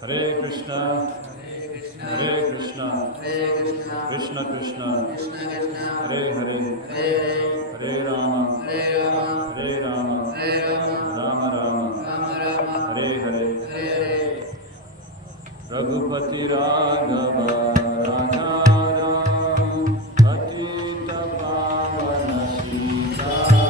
Hare Krishna, Hare Krishna, Krishna Krishna, Hare Hare, Hare Rama, Hare Rama, Rama Rama, Hare Hare, Raghupati Raghava, Raja Ram, Patita Pavana Sitaram.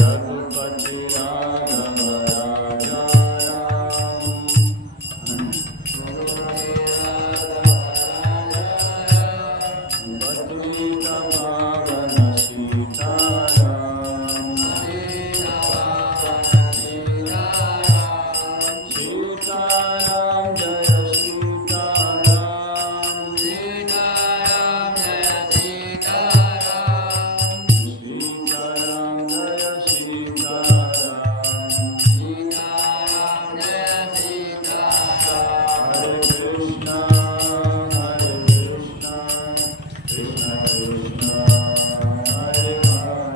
Raghupati Raghava, Raja Ram, Patita Pavana Sitaram. Sitaram Jaya Sitaram, Sitaram Jaya Sitaram, Sitaram Jaya Sitaram, Sitaram Jaya Sitaram. Hare Krishna, Hare Krishna, Krishna Krishna, Hare Hare,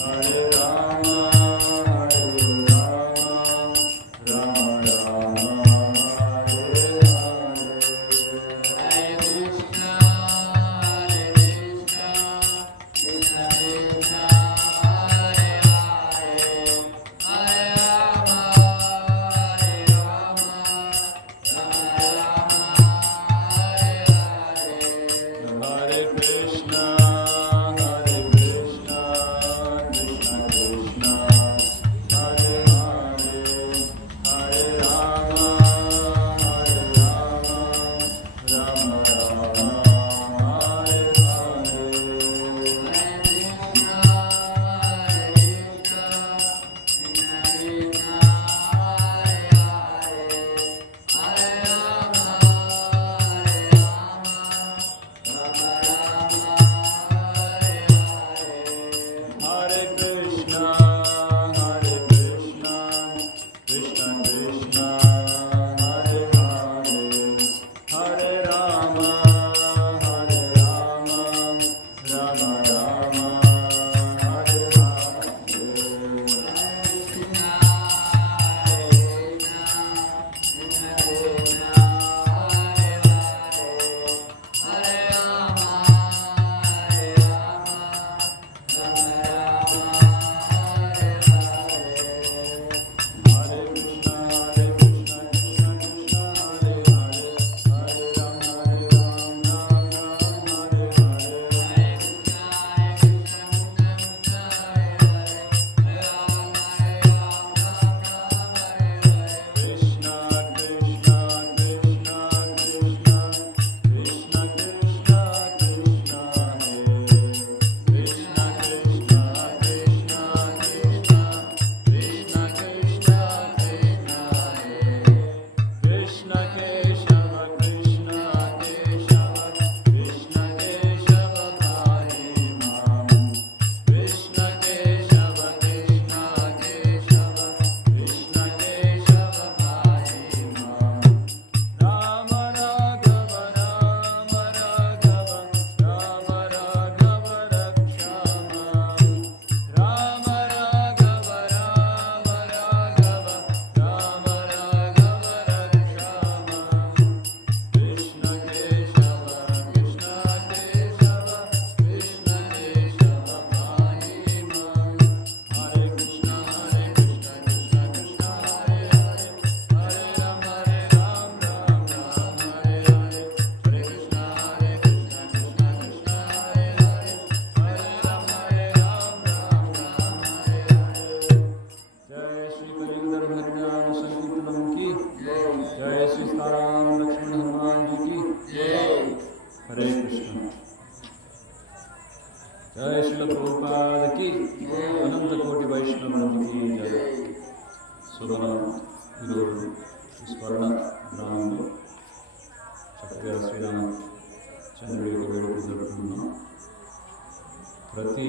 Hare Rama, Hare Rama, Rama Rama, Hare Hare. Hare Krishna, Hare Krishna, Krishna Krishna, Hare Hare, Hare Rama, Hare Rama, Rama Rama, Hare Hare. Hare Krishna, Hare Krishna, Krishna Krishna, Hare Hare, Hare Rama, Hare Rama, Rama Rama, Hare Hare. Hare Krishna, Hare Krishna, Krishna Krishna, Hare Hare, Hare Rama, Hare Rama, Rama Rama, Hare Hare. Hare Krishna, Hare Krishna, Krishna Krishna, Hare Hare, Hare Rama, Hare Rama, Rama Rama, Hare Krishna Krishna Krishna Krishna, Krishna Krishna Krishna Hare, Krishna Krishna Krishna Krishna, Krishna Krishna Krishna Hare, Krishna Keshava Krishna Keshava, Krishna Keshava Hari Mam, Krishna Keshava Krishna Keshava, Krishna Keshava Hari Mam. Rama Raghava, Rama Raghava, Rama Raghava Rakshama, Rama Raghava, Rama Raghava, Rama Raghava Rakshama, Krishna Keshava, Krishna Keshava, Krishna Keshava Hari Mam. Hare Krishna, Hare Krishna, Krishna Krishna, Hare Hare, Hare Rama, Ram Ram, Hare Hare, Hare Krishna, Hare Krishna, Krishna Krishna, Hare Hare, Hare Rama, Ram Ram, Hare Hare. जय श्री कलिंदर हरिनाम संकीर्तनम की जय, श्री सीताराम लक्ष्मण हनुमान जी की जय। हरे कृष्ण। जय श्रील प्रभुपाद की, अनंत कोटि వైష్ణవులకి జయ। సుమనం ఈరోజు స్మరణ గ్రామంలో చక్కగా శ్రీరామచంద్రుడి యొక్క వేడుకలు జరుపుకుంటున్నాం। ప్రతి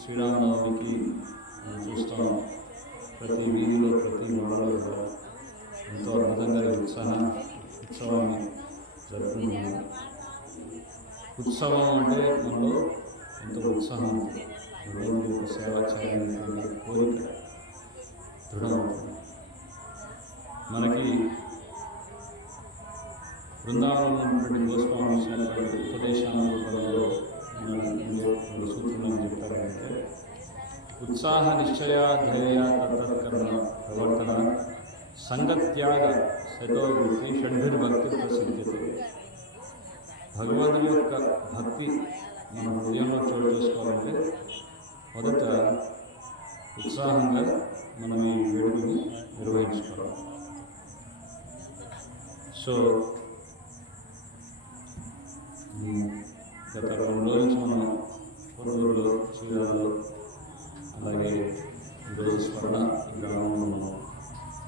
శ్రీరామనవమికి మనం చూస్తాం, ప్రతి వీధిలో ప్రతి మూలలో కూడా ఎంతో అద్భుతంగా ఉత్సాహాన్ని ఉత్సవాన్ని జరుపుకుంటున్నాం। ఉత్సవం అంటే మనలో ఎంతో ఉత్సాహం ఉంటుంది, భగవంతుడి యొక్క సేవ చేయాలనేటువంటి కోరిక దృఢమవుతుంది. మనకి బృందావనంలో ఉన్నటువంటి గోస్వామి ఇచ్చినటువంటి ఉపదేశాల రూపంలో సూత్రం చెప్తారంటే ఉత్సాహ నిశ్చయ ధైర్య తత్కర్మ ప్రవర్తన సంగత్యాగ శతోవృత్తి షడ్భిర్భక్తి ప్రసిద్ధితే. భగవంతుని యొక్క భక్తి మన హృదయంలో చోటు చేసుకోవాలంటే మొదట ఉత్సాహంగా మనం ఈ వేడుకని నిర్వహించుకోవాలి. సో గత 2 రోజుల నుంచి మనం పొన్నూరులో, చీరాలలో, అలాగే ఈరోజు స్వర్ణ ఈ గ్రామంలో ఉన్నాం.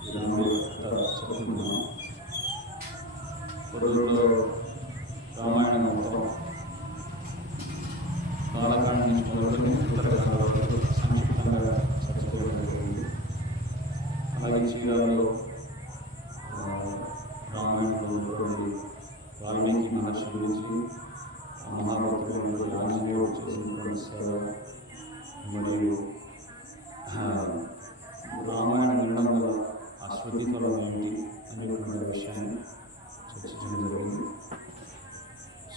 ఈ గ్రామంలో చెప్పుకుంటున్నాం. పొన్నూరులో రామాయణం మొత్తం బాలకాండ నుంచి మొదలుకొని ఉత్తరకాండ వరకు సంక్షిప్తంగా చర్చించడం జరిగింది. అలాగే చీరాలలో రామాయణంలో ఉన్నటువంటి వాల్మీకి మహర్షి గురించి, మహాభక్తులు ఆంజనేయుడు చేసినటువంటి సేవ, మరియు రామాయణం వినడం వల్ల ఆ శృతి ఫలం ఏంటి అనేటువంటి విషయాన్ని చర్చించడం జరిగింది.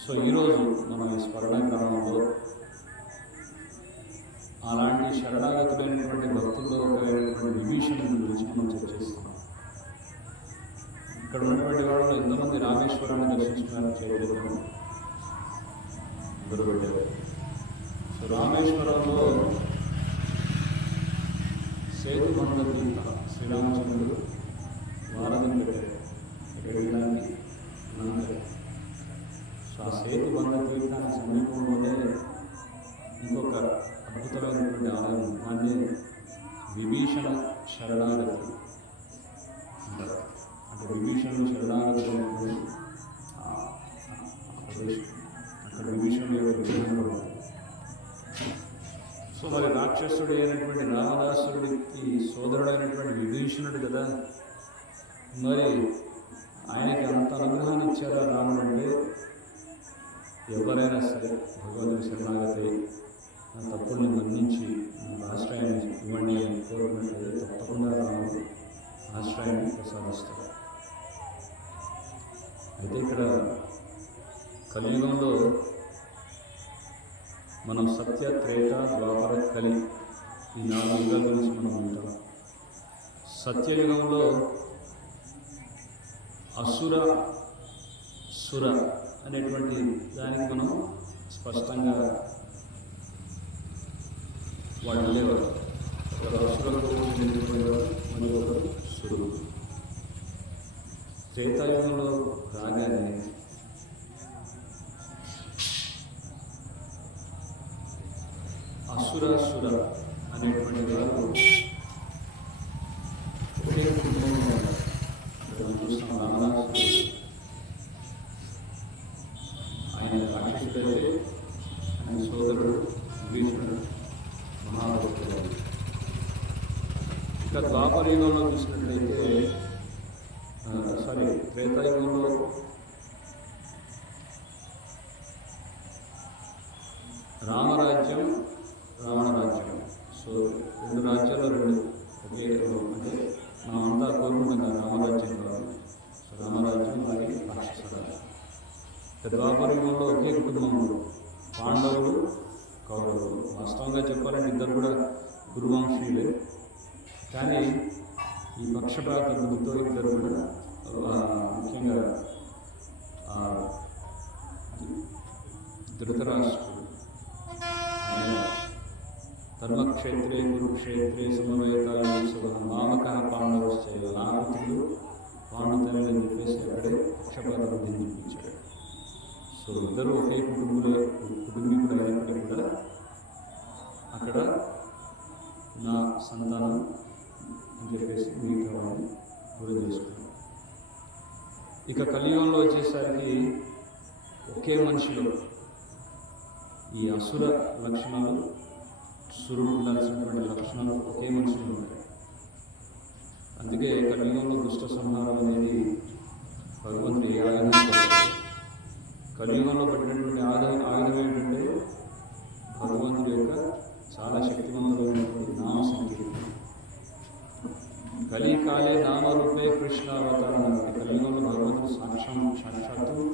సో ఈరోజు మనం ఈ స్మరణ గ్రామంలో అలాంటి శరణాగతులైనటువంటి భక్తుల్లో ఒకరైనటువంటి విభీషణుని గురించి మనం చర్చిస్తున్నాం. ఇక్కడ ఉన్నటువంటి వాళ్ళు ఎంతమంది రామేశ్వరాన్ని దర్శించడానికి చేయగలుగుతాము? మొదలుపెట్టారు. సో రామేశ్వరంలో సేతుబంధ తీర్థ శ్రీరామచంద్రుడు వారధిని పెట్టారు. ఎక్కడ వెళ్ళడానికి? నందరి. సో ఆ సేతుబంధ తీర్థానికి సమీపంలోనే ఇంకొక అద్భుతమైనటువంటి ఆలయం, దాన్ని విభీషణ శరణాగతి అంటారు. అంటే విభీషణుడు శరణాగతి ప్రదేశం, అక్కడ విభీషణుడు యొక్క విగ్రహం ఉంటుంది. సో మరి రాక్షసుడు అయినటువంటి రావణాసురుడికి సోదరుడైనటువంటి విభీషణుడు కదా, మరి ఆయనకి అంత అనుగ్రహాన్ని ఇచ్చారా రాముడు అంటే? ఎవరైనా సరే భగవంతుడి శరణాగతి నా తప్పుల్ని మన్నించి నాకు ఆశ్రయాన్ని ఇవ్వండి అని కోరుకున్నట్లయితే తప్పకుండా రాముడు ఆశ్రయాన్ని ప్రసాదిస్తాడు. అయితే ఇక్కడ కలియుగంలో మనం సత్య, త్రేత, ద్వాపర, కలి ఈ 4 యుగాల గురించి మనం ఉంటాం. సత్యయుగంలో అసుర, సుర అనేటువంటి దానికి మనం స్పష్టంగా వాళ్ళు లేవారు. ఒకరు అసురులకు చెందినటువంటి మరియు ఒకరు సురుడు. త్రేతాయుగంలో రాగానే అసురాసుర అనేటువంటి వారు ఒకే కుటుంబంలో ఉన్నారు. మనం చూస్తాం రావణాసురుడు, ఆయన రాక్షసుడైతే ఆయన సోదరుడు విభీషణుడు మహాభక్తుడు. ఇక ద్వాపర యుగంలో చూసినట్లయితే త్రేతాయుగంలో రామరాజ్యం, రావణ రాజ్యం. సో 2 రాజ్యాలు 2 ఒకే, అంటే మనమంతా కోరుకుంటున్నాం రామరాజ్యం కావాలి. సో రామరాజ్యం అలాగే రాక్షస రాజ్యం. ద్వాపర యుగంలో ఒకే కుటుంబంలో పాండవులు, కౌరవులు. వాస్తవంగా చెప్పాలంటే ఇద్దరు కూడా గురువంశీయులే, కానీ ఈ పక్షపాత బుద్ధితో ఇద్దరు కూడా ముఖ్యంగా ధృతరాష్ట్రుడు ధర్మక్షేత్రే కురుక్షేత్రే సమవేతాలు మామక పాండవశ్చైవ, నా పుత్రులు పాండుతనులు అని చెప్పేసి అక్కడే పక్షపాత బుద్ధిని చూపించాడు. సో ఇద్దరు ఒకే కుటుంబీకుడు అయినప్పటికీ కూడా అక్కడ నా సంతానం అని చెప్పేసి మిగతా వాళ్ళని గురి చేసుకున్నాడు. ఇక కలియుగంలో వచ్చేసరికి ఒకే మనిషిలో ఈ అసుర లక్షణాలు, సురుడు ఉండాల్సినటువంటి లక్షణాలు ఒకే మనిషిలో ఉంటాయి. అందుకే కలియుగంలో దుష్ట సంహారం అనేది భగవంతుడు ఏ ఆయుధం కలియుగంలో పట్టినటువంటి ఆయుధం ఏంటంటే భగవంతుడి యొక్క చాలా శక్తివంతమైనటువంటి నామ సంకీర్తన. కలికాలే నామరూపే కృష్ణ అవతారం. కలియుగంలో భగవంతుడు సాక్షాత్తు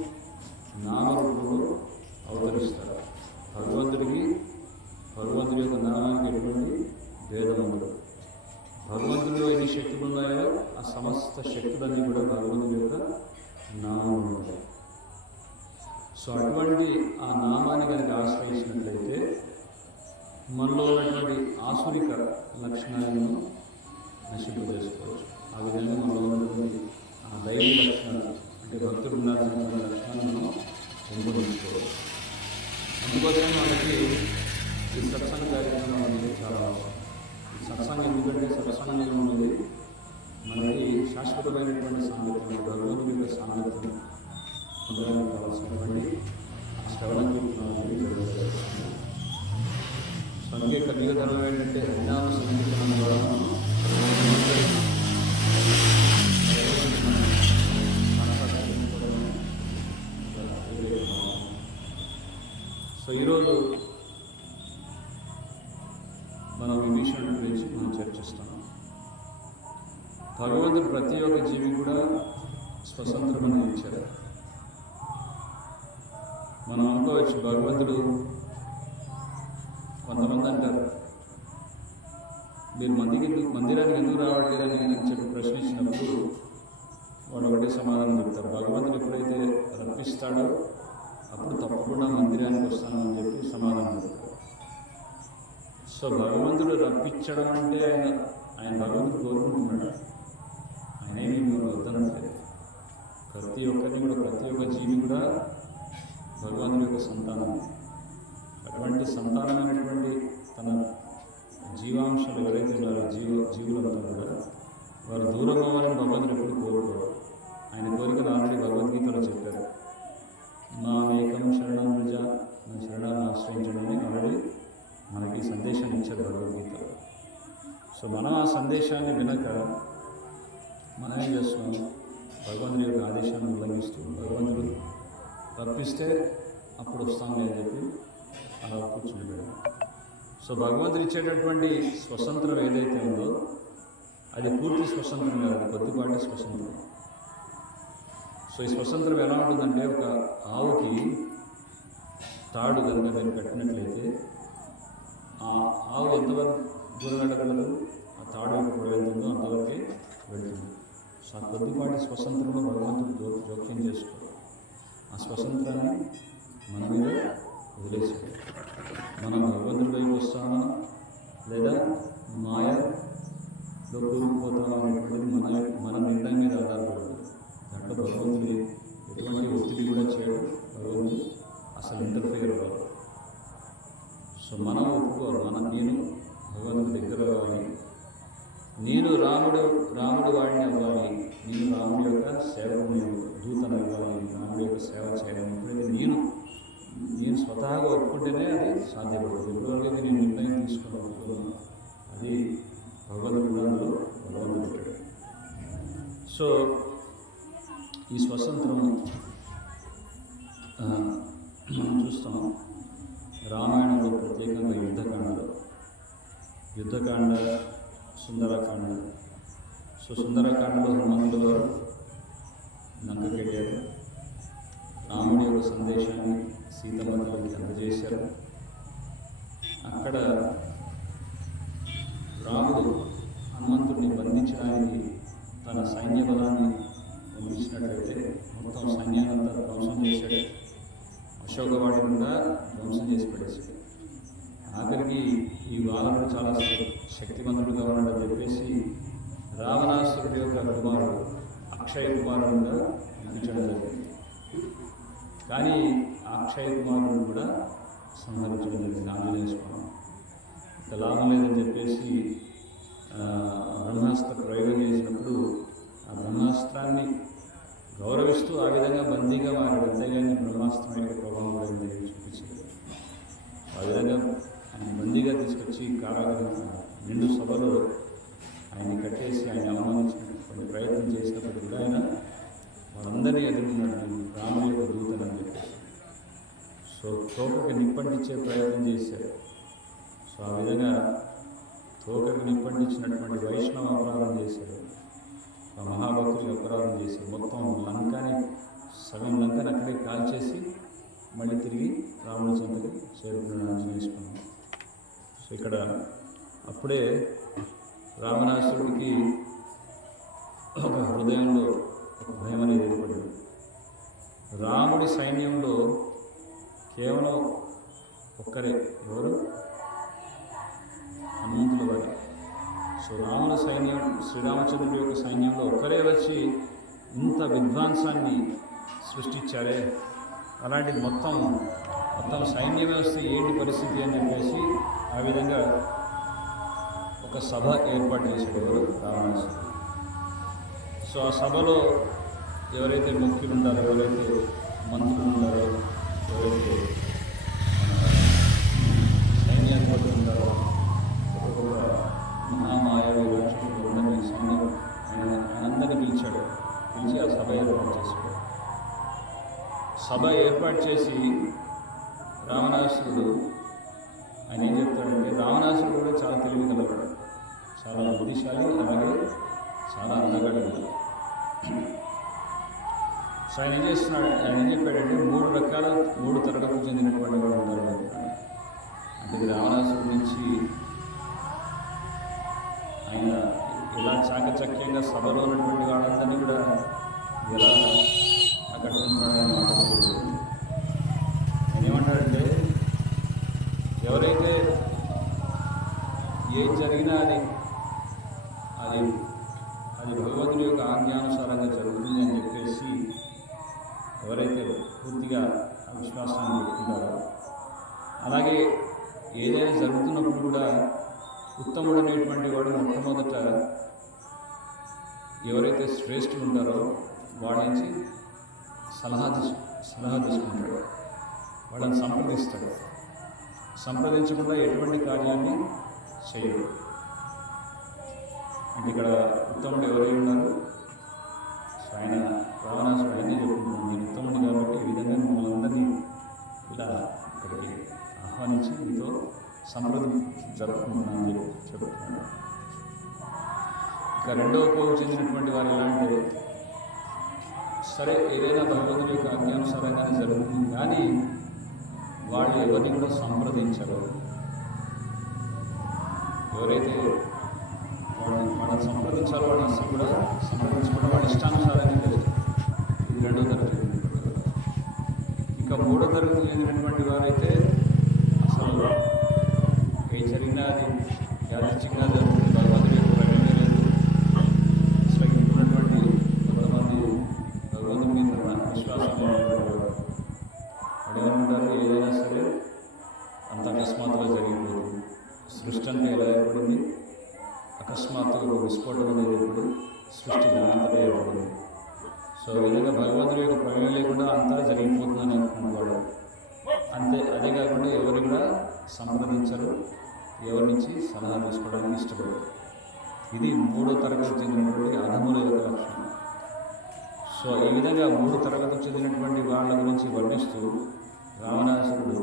నామరూపంలో అవతరిస్తారు. భగవంతుడి యొక్క నామానికి ఎటువంటి భేదం ఉండదు. భగవంతుడిలో ఎన్ని శక్తులు ఉన్నాయో ఆ సమస్త శక్తులన్నీ కూడా భగవంతుడి యొక్క నామం ఉంటాయి. సో అటువంటి ఆ నామాన్ని కనుక ఆశ్రయించినట్లయితే మనలో ఉన్నటువంటి ఆసురిక లక్షణాలను నశింపజేసుకోవచ్చు. ఆ విధంగా మనలో ఉన్నటువంటి ఆ దైవ లక్షణాలు అంటే భక్తుడు ఉండాల్సినటువంటి లక్షణాలను పెంపొందించుకోవచ్చు. అందుకోసమే మనకి ఈ సత్సంగ కార్యక్రమం అనేది చాలా అవసరం. ఈ సత్సంగం ఎందుకంటే సత్సంగంలో ఉన్నది మనకి శాశ్వతమైనటువంటి సాంగత్యం, భగవంతుడి యొక్క సాంగత్యం పొందడానికి కావాల్సినటువంటి శ్రవణ కీర్తనాలు జరుగుతాయి. అందుకే కలియుగ ధర్మం ఏంటంటే హరినామ సంకీర్తనం ద్వారా సో ఈరోజు మనం విభీషణుడి గురించి మనం చర్చిస్తాం. భగవంతుడు ప్రతి ఒక్క జీవి కూడా స్వతంత్రమని ఇచ్చారు. మనం అనుకోవచ్చు భగవంతుడు, కొంతమంది అంటారు మీరు మందిరానికి ఎందుకు రావట్లేదని చెప్పి ప్రశ్నించినప్పుడు వాడు ఒకటే సమాధానం చెప్తారు. భగవంతుడు ఎప్పుడైతే రప్పిస్తాడో అప్పుడు తప్పకుండా మందిరానికి వస్తానని చెప్పి సమాధానం చెప్తారు. సో భగవంతుడు రప్పించడం అంటే ఆయన భగవంతుడు కోరుకుంటున్నాడు. ఆయనేమి మీరు వద్దనట్లేదు. ప్రతి ఒక్కరిని కూడా, ప్రతి ఒక్క జీవి కూడా భగవంతుడి యొక్క సంతానం. అటువంటి సంతానమైనటువంటి తన జీవాంశాలు ఎవరైతే ఉన్నారో జీవులంతా కూడా వారు దూరం అవ్వాలని భగవంతుడు ఎప్పుడు కోరుకోరు. ఆయన కోరికలు ఆల్రెడీ భగవద్గీతలో చెప్పారు. మామేకం శరణం ప్రజ, నా శరణాన్ని ఆశ్రయించడం అని ఆల్రెడీ మనకి సందేశాన్ని ఇచ్చారు భగవద్గీతలో. సో మనం ఆ సందేశాన్ని వినక మనం ఏం చేస్తున్నాం? భగవంతుడి యొక్క ఆదేశాన్ని ఉల్లంఘిస్తూ భగవంతుడు తప్పిస్తే అప్పుడు వస్తామని అని చెప్పి అలా కూర్చుని పెడతాం. సో భగవంతుడు ఇచ్చేటటువంటి స్వతంత్రం ఏదైతే ఉందో అది పూర్తి స్వతంత్రం కాదు, అది కొద్దిపాటి స్వతంత్రం. సో ఈ స్వతంత్రం ఎలా ఉంటుందంటే, ఒక ఆవుకి తాడు కనుక దాన్ని కట్టినట్లయితే ఆ ఆవు ఎంతవరకు దూరం వెళ్ళగలదు, ఆ తాడు యొక్క పొడవు వెళ్తుందో అంతవరకే వెళ్తుంది. సో ఆ కొద్దిపాటి స్వతంత్రంలో భగవంతుడు జోక్యం చేసుకోవాలి. ఆ స్వతంత్రాన్ని మన మీద వదిలేసాడు. మనం భగవంతుడి వైపు వస్తామా లేదా మాయలో కూరుకుపోతామా అనేటువంటిది మన నిర్ణయం మీద ఆధారపడదు. దాంట్లో భగవంతుడి ఎటువంటి ఒత్తిడి కూడా చేయడం, భగవంతుడు అసలు ఇంటర్ఫియర్ అవ్వాలి. సో మనం ఒప్పుకోవాలి. నేను భగవంతుడి దగ్గర అవ్వాలి, నేను రాముడు వాడిని అవ్వాలి, నేను రాముడి యొక్క సేవకుని దూతను ఇవ్వాలి, రాముడి యొక్క సేవ చేయాలి. ఎప్పుడైతే నేను స్వతహాగా ఒప్పుకుంటేనే అది సాధ్యపడుతుంది. ఎప్పటివరకు నేను నిర్ణయం తీసుకున్నాను అది భగవంతుడు భగవంతుడు. సో ఈ స్వతంత్రం మనం చూస్తాం రామాయణంలో, ప్రత్యేకంగా యుద్ధకాండ, సుందరకాండ. సో సుందరకాండలో హనుమంతుడు వారు లంకకెళ్ళారు. రాముడి యొక్క సందేశాన్ని సీతమ్మకి అందజేశారు. అక్కడ రాముడు హనుమంతుడిని బంధించడానికి తన సైన్య బలాన్ని పంపించినట్లయితే మొత్తం సైన్యాన్నంతా ధ్వంసం చేశాడు. అశోకవాటి కూడా ధ్వంసం చేసి పడేశాడు. ఆఖరికి ఈ బాలుడు చాలా శక్తివంతుడుగా ఉన్నాడని చెప్పేసి రావణాసురుడి యొక్క కుమారుడు అక్షయ కుమారుడుగా పంపించడం జరిగింది. కానీ అక్షయ కుమారుడు కూడా సంహరించడం జరిగింది ఆంజనేయ స్వామి. ఇక లాభం లేదని చెప్పేసి బ్రహ్మాస్త్ర ప్రయోగం చేసినప్పుడు ఆ బ్రహ్మాస్త్రాన్ని గౌరవిస్తూ ఆ విధంగా బందీగా మారాడు. అంతేగాని బ్రహ్మాస్త్రం యొక్క ప్రభావం కూడా చూపించింది. ఆ విధంగా ఆయన బందీగా తీసుకొచ్చి కారాగృహ నిండు సభలో ఆయన్ని కట్టేసి ఆయన అవమానించినటువంటి ప్రయత్నం చేసినప్పుడు కూడా ఆయన వాళ్ళందరినీ ఎదుర్కొన్నాడు. రాముడి యొక్క దూతని చెప్పేసి సో తోకకి నిప్పంటించే ప్రయత్నం చేశారు. సో ఆ విధంగా తోకకి నిప్పంటించినటువంటి వైష్ణవ అపరాధం చేశారు, ఆ మహాభక్తులు అపరాధం చేశారు. మొత్తం లంకని, సగం లంకని అక్కడే కాల్చేసి మళ్ళీ తిరిగి రాముడి చెంతకి చేరుకున్నాడు ఆంజనేయ స్వామి. సో ఇక్కడ అప్పుడే రావణాసురుడికి ఒక హృదయంలో ఒక భయం అనేది ఏర్పడింది. రాముడి సైన్యంలో కేవలం ఒక్కరే, ఎవరు? హనుమంతుల వారి. సో రాముల సైన్యం, శ్రీరామచంద్రుడి యొక్క సైన్యంలో ఒక్కరే వచ్చి ఇంత విధ్వంసాన్ని సృష్టించారే, అలాంటిది మొత్తం సైన్యమే వస్తే ఏంటి పరిస్థితి అని చెప్పేసి ఆ విధంగా ఒక సభ ఏర్పాటు చేశాడు ఎవరు? రావణాసురుడు. సో ఆ సభలో ఎవరైతే ముఖ్యులు ఉన్నారో, ఎవరైతే మంత్రులు ఉన్నారో, ఎవరైతే సైన్యాధిపతులు ఉన్నారో, ఒక్కొక్క మహామాయవి రాక్షసులు ఉన్న సైన్యం ఆయన అందరినీ పిలిచాడు. పిలిచి ఆ సభ ఏర్పాటు చేశాడు. సభ ఏర్పాటు చేసి రావణాసురుడు ఆయన ఏం చెప్తాడంటే, రావణాసురుడు కూడా చాలా తెలివి కలవాడు, చాలా బుద్ధిశాలి, అలాగే చాలా అందగాడు. సో ఆయన ఏం చేస్తున్నాడు, ఆయన ఏం చెప్పాడంటే, మూడు తరగతులకు చెందినటువంటి వాడు ఉంటారు. అంటే రావణాసురుడి నుంచి ఆయన ఇలా చాకచక్యంగా సభలో ఉన్నటువంటి వాళ్ళందరినీ కూడా ఎలా ఆకట్టుకున్నాడని మాట్లాడుతూ ఆయన ఏమంటాడంటే, ఎవరైతే ఏం జరిగినా అది భగవంతుడి యొక్క ఆజ్ఞానుసారంగా జరుగుతుంది అని చెప్పేసి ఎవరైతే పూర్తిగా విశ్వాసాన్ని పెట్టుకుంటారో, అలాగే ఏదైనా జరుగుతున్నప్పుడు కూడా ఉత్తముడు అనేటువంటి వాడు మొట్టమొదట ఎవరైతే శ్రేష్ఠులు ఉంటారో వాడి నుంచి సలహా తీసుకుంటాడు, వాళ్ళని సంప్రదిస్తాడు. సంప్రదించకుండా ఎటువంటి కార్యాన్ని చేయడు. అంటే ఇక్కడ ఉత్తముడు ఎవరై ఉన్నారు? ఆయన రావణాసురుడు అన్నీ చెప్పుకుంటున్నాను, నేను ఉత్తముడు కాబట్టి ఈ విధంగా మిమ్మల్ని అందరినీ ఇలా ఇక్కడికి ఆహ్వానించి మీతో సంప్రదింపు జరుపుకుంటున్నాను అని చెప్తున్నాడు. ఇక రెండవ కోవకు చెందినటువంటి వారు ఎలా అంటే, సరే ఏదైనా భగవంతుడి యొక్క ఆజ్ఞానుసారంగానే జరుగుతుంది, కానీ వాళ్ళు ఎవరిని కూడా సంప్రదించరు. ఎవరైతే వాళ్ళని సంప్రదించాలో వాళ్ళని అసలు కూడా సంప్రదించకుండా వాళ్ళ ఇష్టానుసారంగా చేస్తారు. ఇది రెండో తరగతి. ఇంకా మూడో తరగతి చెందినటువంటి వారైతే అసలు ఏం జరిగినా అది యాదృచ్ఛికంగా జరుగుతుంది, భగవంతుడి యొక్క ప్రమేయం లేదు. అసలు ఉన్నటువంటి కొంతమంది భగవంతుడి మీద విశ్వాసం వాళ్ళు ఏమంటారు, ఏదైనా సరే అంత అకస్మాత్తుగా జరిగిపోతుంది. సృష్టి అంతా ఎలా ఏర్పడింది? అకస్మాత్తుగా ఒక విస్ఫోటం అనేది ఇప్పుడు సృష్టి దానంతటా ఏర్పడింది. సో ఈ విధంగా భగవంతుడి యొక్క ప్రమేయం లేకుండా అంతా జరిగిపోతుందని అనుకున్నవాడు. అదే కాకుండా ఎవరు కూడా సంప్రదించరు, ఎవరి నుంచి సలహా తీసుకోవడానికి ఇష్టపడరు. ఇది మూడో తరగతి చెందినటువంటి అధముల యొక్క లక్షణం. సో ఈ విధంగా మూడు తరగతికి చెందినటువంటి వాళ్ళ గురించి వర్ణిస్తూ రావణాసురుడు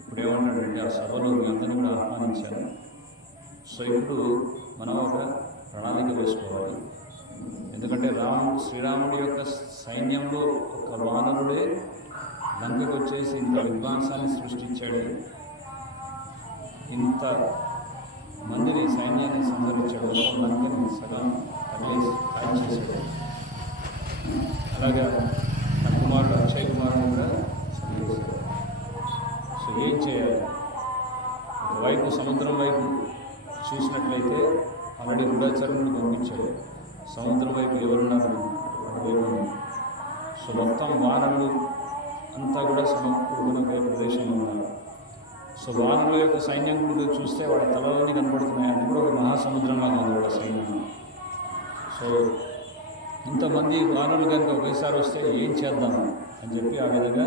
ఇప్పుడు ఏమంటాడంటే, ఆ సభలో మీ అందరినీ కూడా ఆహ్వానించాను. సో ఇప్పుడు మనం ఒక ప్రణాళిక వేసుకోవాలి. ఎందుకంటే శ్రీరాముడి యొక్క సైన్యంలో ఒక వానరుడే లంకకు వచ్చేసి ఇంత విధ్వంసాన్ని సృష్టించాడు, ఇంత మందిని సైన్యాన్ని సంహరించాడు, లంకని సగం కాల్చేశాడు. అలాగా నా కుమారుడు అక్షయ్ కుమారుడు కూడా సంహరించాడు. సో ఏం చేయాలి? ఒకవైపు సముద్రం వైపు చూసినట్లయితే ఆల్రెడీ గూఢాచారులను పంపించాడు. సముద్రం వైపు ఎవరున్నారు? సో మొత్తం వానరులు అంతా కూడా సమకూడిన ప్రదేశంలో ఉన్నారు. సో వానరుల యొక్క సైన్యం కూడా చూస్తే వాడి తలలోని కనబడుతున్నాయి. అది కూడా ఒక మహాసముద్రంగా ఉంది వాళ్ళ సైన్యం. సో ఇంతమంది వానరులు కనుక ఒకేసారి వస్తే ఏం చేద్దాం అని చెప్పి ఆ విధంగా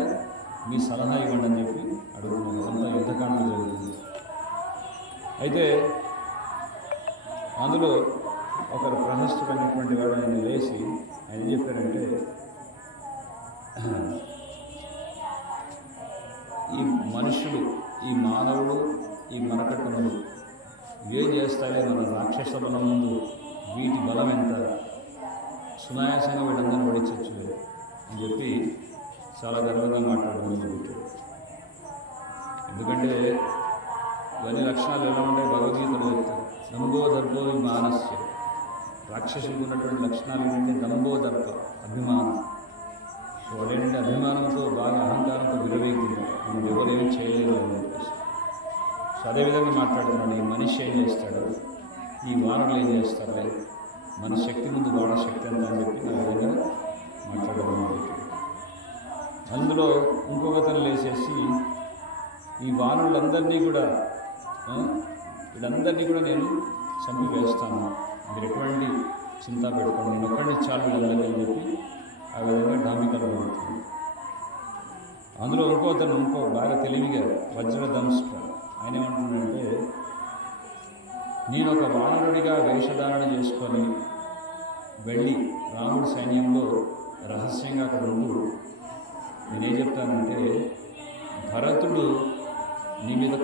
మీ సలహా ఇవ్వండి అని చెప్పి అడుగుతున్నాను. అంతా యుద్ధకాండం జరుగుతుంది. అయితే అందులో ఒకరు ప్రహస్తుడైనటువంటి వాడు ఆయన లేచి ఆయన చెప్పారంటే, మనుషులు, ఈ మానవుడు, ఈ మరకట్టునుడు ఏం చేస్తారే మన రాక్షస బలం ముందు వీటి బలం ఎంత, సునాయాసంగా వీళ్ళందరినీ ఓడించవచ్చు అని చెప్పి చాలా గర్వంగా మాట్లాడడం జరుగుతుంది. ఎందుకంటే ఇవన్నీ లక్షణాలు ఎలా ఉంటాయి భగవద్గీతలో చెప్తారు. దంభో దర్భో మానస్య, రాక్షసులకు ఉన్నటువంటి లక్షణాలు ఏంటంటే దంభో దర్భ, అభిమానం. సో వాడేంటంటే అభిమానంతో బాగా అహంకారంతో విరవేగుతుంది, మనం ఎవరేమీ చేయలేదు అని చెప్పేసి. సో అదేవిధంగా మాట్లాడుతున్నాడు, ఈ మనిషి ఏం చేస్తాడు, ఈ వానరులు ఏం చేస్తారులే, మన శక్తి ముందు వాడ శక్తి ఎంత అని చెప్పి ఆ విధంగా మాట్లాడడం జరుగుతుంది. అందులో ఇంకొకతను లేచేసి ఈ వానరులందరినీ కూడా వీళ్ళందరినీ కూడా నేను చంపివేస్తాను, మీరు ఎటువంటి చింత పెట్టుకోండి, నేను ఒక్కడిని చాలు వీళ్ళందరినీ అని చెప్పి ఆ విధంగా డాంబికలు పడుతుంది. అందులో ఇంకో బాగా తెలివిగా వజ్రదంష్ట ఆయన ఏమంటున్నాడంటే, నేను ఒక వానరుడిగా వేషధారణ చేసుకొని వెళ్ళి రాముడి సైన్యంలో రహస్యంగా అక్కడ ఉంటూ నేనేం చెప్తానంటే, భరతుడు మీ మీద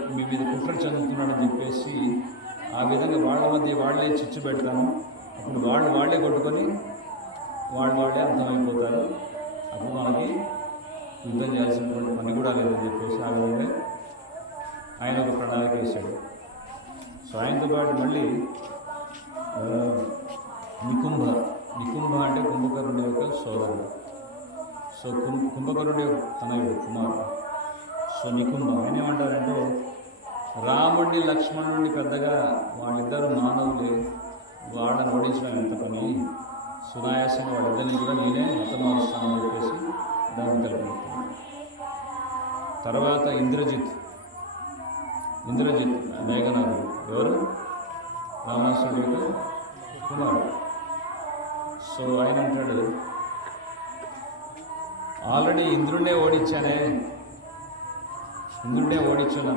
కుట్ర చెందుతున్నాడని చెప్పేసి ఆ విధంగా వాళ్ళ మధ్య వాళ్ళే చిచ్చు పెడతాను, అప్పుడు వాళ్ళే కొట్టుకొని వాళ్ళే అర్థమైపోతారు, అప్పుడు మనకి యుద్ధం చేయాల్సినటువంటి పని కూడా లేదని చెప్పేసి ఆ విధంగా ఆయన ఒక ప్రణాళిక వేశాడు. సో ఆయనతో పాటు మళ్ళీ నికుంభ అంటే కుంభకర్ణుడి యొక్క సోదరుడు. సో కుంభకర్ణుడి యొక్క తనయుడు కుమారుడు. సో నికుంభ ఆయన ఏమంటారంటే, రాముడిని లక్ష్మణుడిని పెద్దగా వాళ్ళిద్దరు మానవులే, వాళ్ళని ఓడించడం ఎంత పని, సునాయాసంగా వాళ్ళిద్దరినీ కూడా నేనే హతమారుస్తానని చెప్పేసి దాన్ని కల్పిస్తున్నాను. తర్వాత ఇంద్రజిత్ మేఘనాథుడు, ఎవరు రావణాసురుడి యొక్క కుమారుడు. సో ఆయన అంటాడు, ఆల్రెడీ ఇంద్రుడినే ఓడించాను,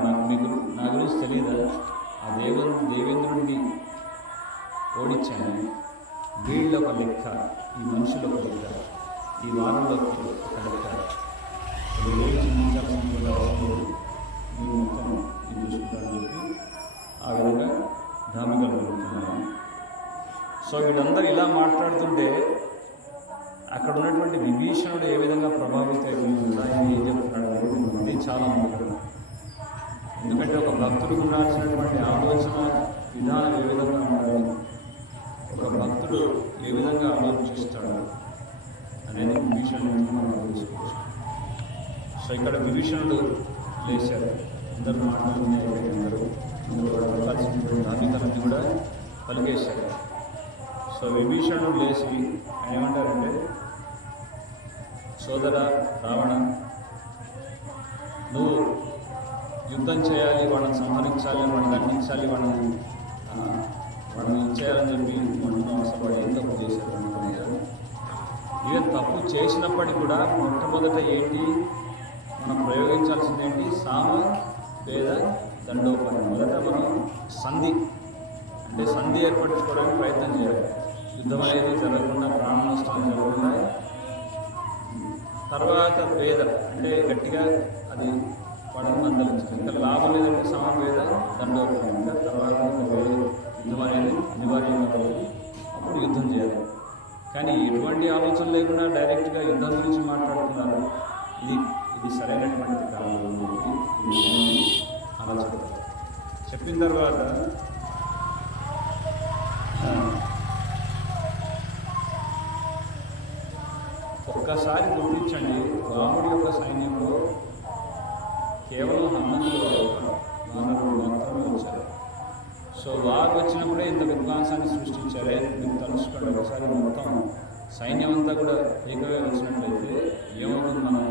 నాకు నా గురించి తెలియదా, ఆ దేవేంద్రుడిని ఓడించాను, వీళ్ళ ఒక లెక్క, ఈ మనుషుల ఒక లెక్క, ఈ వారంలో ఒక లెక్క, చిన్నించాల్సిన అవసరం నేను మొత్తం ఇది చూసుకుంటానని చెప్పి ఆ విధంగా ధార్మికలు జరుగుతున్నాను. సో వీళ్ళందరూ ఇలా మాట్లాడుతుంటే అక్కడ ఉన్నటువంటి విభీషణుడు ఏ విధంగా ప్రభావితం ఆయన ఏం చెప్తున్నాడు అనేది చాలా ముఖ్యం. ఎందుకంటే ఒక భక్తుడికి ఉండాల్సినటువంటి ఆలోచన విధానం ఏ విధంగా ఉండాలి, ఒక భక్తుడు ఏ విధంగా ఆలోచిస్తాడు అనేది విభీషణుడు నుంచి మనం తెలుసుకోవచ్చు. సో ఇక్కడ విభీషణుడు లేచారు, అందరూ మాట్లాడుతున్నాయి, అందరూ పలకాల్సినటువంటి ధార్మికలన్నీ కూడా పలికేశారు. సో విభీషణుడు లేచి ఆయన ఏమంటారంటే, సోదర రావణ, నువ్వు యుద్ధం చేయాలి, వాళ్ళని సంహరించాలి, వాళ్ళని దండించాలి, వాళ్ళని ఇచ్చేయాలని చెప్పి అంటున్నాం. అసలు వాడు ఏం తప్పు చేశారు అనుకున్నారు. ఇక తప్పు చేసినప్పటికీ కూడా మొట్టమొదట ఏంటి మనం ప్రయోగించాల్సింది ఏంటి, సామ వేద దండోపాయం. మొదట మనం సంధి ఏర్పరచుకోవడానికి ప్రయత్నం చేయాలి. యుద్ధం అనేది జరగకుండా, ప్రాణ నష్టం జరగకుండా. తర్వాత వేద అంటే గట్టిగా అది వాడిని మందలించాలి. ఇంకా లాభం లేదంటే సమవేద దండోపాయం. ఇంకా తర్వాత యుద్ధం అనేది అనివార్యంగా అప్పుడు యుద్ధం చేయాలి. కానీ ఎటువంటి ఆలోచన లేకుండా డైరెక్ట్గా యుద్ధం గురించి మాట్లాడుతున్నారు, ఇది సరైనటువంటి కాలం అలా చెప్తారు. చెప్పిన తర్వాత ఒక్కసారి గుర్తించండి, రాముడి యొక్క సైన్యంలో కేవలం హనుమంతుడు వానరులు మాత్రమే వచ్చారు. సో వారు వచ్చినప్పుడే ఇంత విధ్వంసాన్ని సృష్టించారే మీరు తలుచుకోండి. ఒకసారి మొత్తం సైన్యం అంతా కూడా ఏకవే వచ్చినట్లయితే ఏమవుతుంది మనం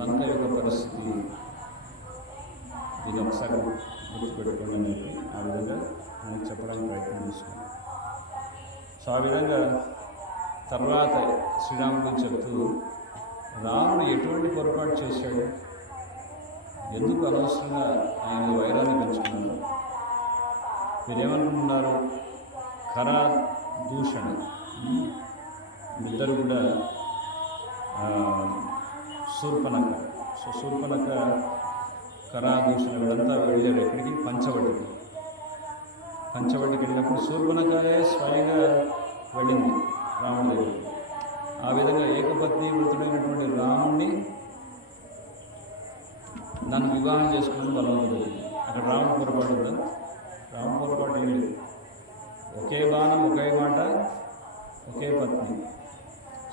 లంక యొక్క పరిస్థితి, దీన్ని ఒకసారి గుర్తుపెట్టుకోండి అని చెప్పి ఆ విధంగా మనకి చెప్పడానికి ప్రయత్నం చేస్తున్నాం. సో ఆ విధంగా తర్వాత శ్రీరాముడు చెప్తూ, రాముడు ఎటువంటి పొరపాటు చేశాడు, ఎందుకు అనవసరంగా ఆయన వైరాన్ని పెంచుకున్నారు, మీరేమనుకుంటున్నారు, కరా దూషణ ఇద్దరు కూడా శూర్పణఖ. సో శూర్పణఖ కరాదూషణ వీళ్ళంతా వెళ్ళారు ఎక్కడికి, పంచవటికి. పంచవటికి వెళ్ళినప్పుడు శూర్పణఖయే స్వయంగా వెళ్ళింది రాముడి దగ్గరికి. ఆ విధంగా ఏకపత్ని వృతుడైనటువంటి రాముడిని నన్ను వివాహం చేసుకుని బలవంతుడు. అక్కడ రాముడు పొరపాటు ఉందా? రాముడు పొరపాటు ఏం లేదు. ఒకే బాణం, ఒకే మాట, ఒకే పత్ని.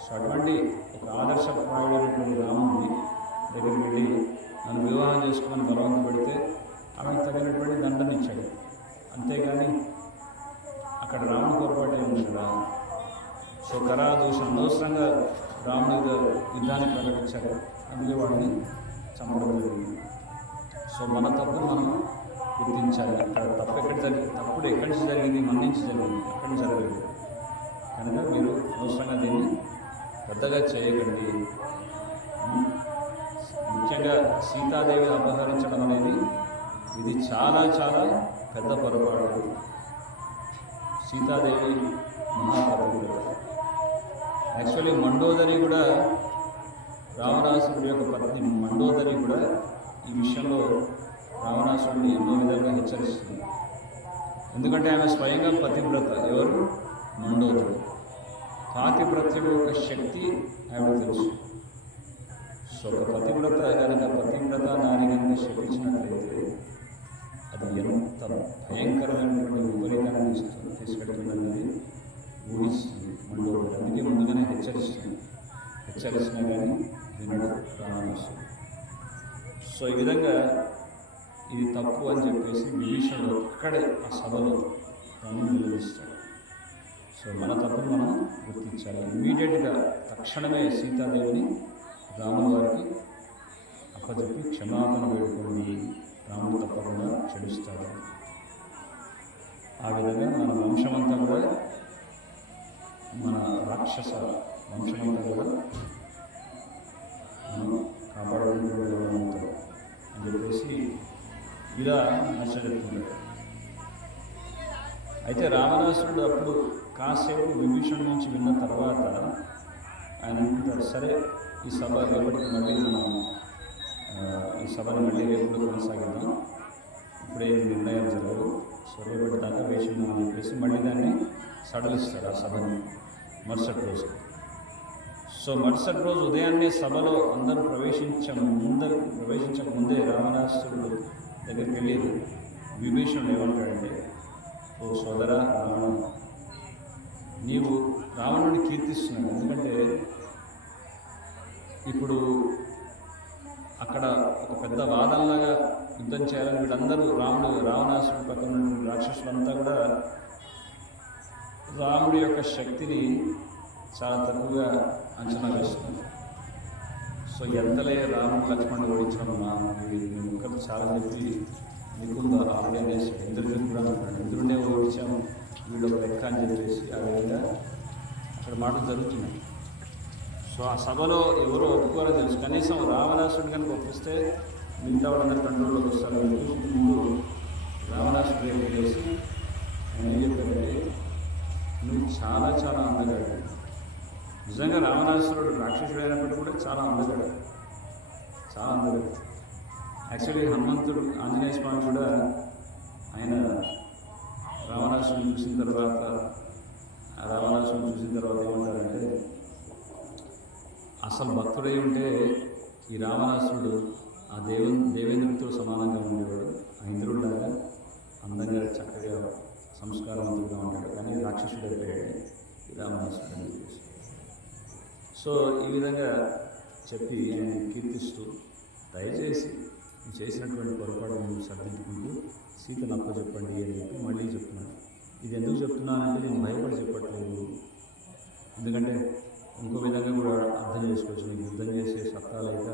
సో అటువంటి ఒక ఆదర్శప్రాయుడైనటువంటి రాముడిని దగ్గరికి వెళ్ళి నన్ను వివాహం చేసుకుని బలవంతం పెడితే ఆమెకు తగినటువంటి దండం ఇచ్చాడు. అంతేగాని అక్కడ రాముడు పొరపాటే ఉంది కదా. సో కరాదూషణ అనవసరంగా రాముడి యుద్ధాన్ని ప్రకటించారు, అందుకే వాడిని చంపడం జరిగింది. సో మన తప్పు మనం గుర్తించాలి. అక్కడ తప్పు తప్పుడు ఎక్కడి నుంచి జరిగింది? మన నుంచి జరిగింది, అక్కడి నుంచి జరగలేదు. కనుక మీరు అనవసరంగా దీన్ని పెద్దగా చేయకండి. ముఖ్యంగా సీతాదేవి అపహరించడం అనేది ఇది చాలా చాలా పెద్ద పొరపాటు. సీతాదేవి మహాపతివ్రత. యాక్చువల్లీ మండోదరి కూడా, రావణాసురుడి యొక్క పత్ని మండోదరి కూడా ఈ విషయంలో రావణాసురుడిని ఎన్నో విధాలుగా హెచ్చరిస్తుంది. ఎందుకంటే ఆమె స్వయంగా పతివ్రత. ఎవరు? మండోదరి. పాతివ్రత్యం యొక్క శక్తి ఆవిడ తెలుసు. సో ఒక పతివ్రత కనుక పతివ్రత నారి కనుక శపించినట్లయితే అది ఎంత భయంకరమైనటువంటి విపరీతాన్ని తీసుకెళ్తుందనేది ఊహిస్తుంది మండోదరి. అందుకే ముందుగానే హెచ్చరిస్తున్నా కానీ వినడు రావణాసురుడు. సో ఈ విధంగా ఇది తప్పు అని చెప్పేసి విభీషణుడు ఒక్కడే ఆ సభలో దాన్ని నిలదీస్తాడు. సో మన తప్పును మనం గుర్తించాలి. ఇమీడియట్గా తక్షణమే సీతాదేవిని రాముల వారికి అప్పచెప్పి క్షమాపణ వేడుకోండి, రాముడు తప్పకుండా క్షమిస్తాడు. ఆ విధంగా మన వంశమంతా కూడా, మన రాక్షస వంశమంతా కూడా మనం కాపాడుకుంటూ అని చెప్పేసి ఇలా నచ్చజెప్పుకుంటాడు. అయితే రావణాసురుడు అప్పుడు కాసేపు విభీషణుడి నుంచి విన్న తర్వాత ఆయన అనుకుంటాడు, సరే ఈ సభ రేపటికి మళ్ళీ మనం ఈ సభను మళ్ళీ రేపు కొనసాగిద్దాం, ఇప్పుడే నిర్ణయాలు జరగవు, సో రేపటి దాకా వేసిందాం అని చెప్పేసి మళ్ళీ దాన్ని సడలిస్తాడు ఆ సభను మరుసటి రోజు. సో మరుసటి రోజు ఉదయాన్నే సభలో అందరూ ప్రవేశించక ముందే రావణాసురుడు దగ్గరికి వెళ్ళి విభీషణుడు ఏమంటాడంటే, ఓ సోదరా రావణ, నీవు రావణుడిని కీర్తిస్తున్నావు. ఎందుకంటే ఇప్పుడు అక్కడ ఒక పెద్ద వాదనలాగా యుద్ధం చేయాలని వీళ్ళందరూ రావణాసురుడి పక్కన ఉన్నటువంటి రాక్షసులంతా కూడా రాముడి యొక్క శక్తిని చాలా తక్కువగా అంచనా వేస్తున్నారు. సో ఎంతలే రాముడు లక్ష్మణుడు ఓడించడం ముఖం చాలా చెప్పి నికుంద ఆలయం వేశాడు. ఇంద్రుడిని కూడా అంటాడు, ఇంద్రుడినే ఓడించాము వీళ్ళు ఒక లెక్క అని చెప్పేసి ఆ విధంగా అక్కడ మాటలు జరుగుతున్నాయి. సో ఆ సభలో ఎవరో ఒప్పుకోవాలని తెలుసు. కనీసం రావణాసురుడు కనుక ఒప్పిస్తే మిగతా వాళ్ళందరూ కంట్రోల్లోకి వస్తారు. ముందు రావణాసురుడు ఏం చేసి ఆయన ఏం చెప్పారంటే, నువ్వు చాలా చాలా అందగాడు. నిజంగా రావణాసురుడు రాక్షసుడు అయినప్పటికీ కూడా చాలా అందగాడు. యాక్చువల్లీ హనుమంతుడు, ఆంజనేయ స్వామి కూడా ఆయన రావణాసురుని చూసిన తర్వాత ఏమంటారంటే, అసలు భక్తుడై ఉంటే ఈ రావణాసురుడు ఆ దేవేంద్రుడితో సమానంగా ఉండేవాడు. ఆ ఇంద్రుడిలాగా అందంగా చక్కగా సంస్కారవంతుడిగా ఉంటాడు. కానీ రాక్షసుడు అయిపోయాడు ఈ రావణాసురుడు అని చెప్పేసి. సో ఈ విధంగా చెప్పి ఆయన కీర్తిస్తూ, దయచేసి చేసినటువంటి పొరపాటు మీరు సర్దించుకుంటూ సీతను అప్పచెప్పండి అని చెప్పి మళ్ళీ చెప్తున్నాను. ఇది ఎందుకు చెప్తున్నానంటే నేను భయపడి చెప్పట్లేదు. ఎందుకంటే ఇంకో విధంగా కూడా అర్థం చేసుకోవచ్చు, నీకు యుద్ధం చేసే సత్తా లేక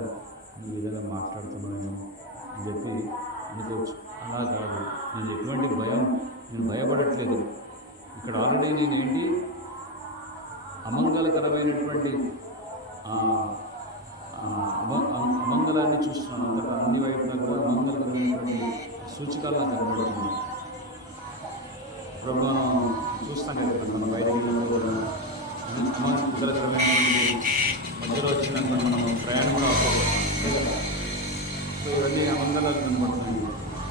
ఈ విధంగా మాట్లాడుతున్నాను అని చెప్పి అనుకోవచ్చు. అలా కాదు, నేను ఎటువంటి నేను భయపడట్లేదు. ఇక్కడ ఆల్రెడీ నేనేంటి అమంగళకరమైనటువంటి అమంగళాన్ని చూస్తున్నాను. అంతటా అన్ని వైపులా కూడా అమంగళకరమైనటువంటి సూచికల్లా కనబడుతుంది. ఇప్పుడు మనం చూస్తాం కదా, మన బయటకి కూడా కుదరకరమైనటువంటి మధ్యలో వచ్చినంత మనం ప్రయాణం కూడా అవుతుంది. సో ఇవన్నీ అమంగళాలు కనబడుతున్నాయి.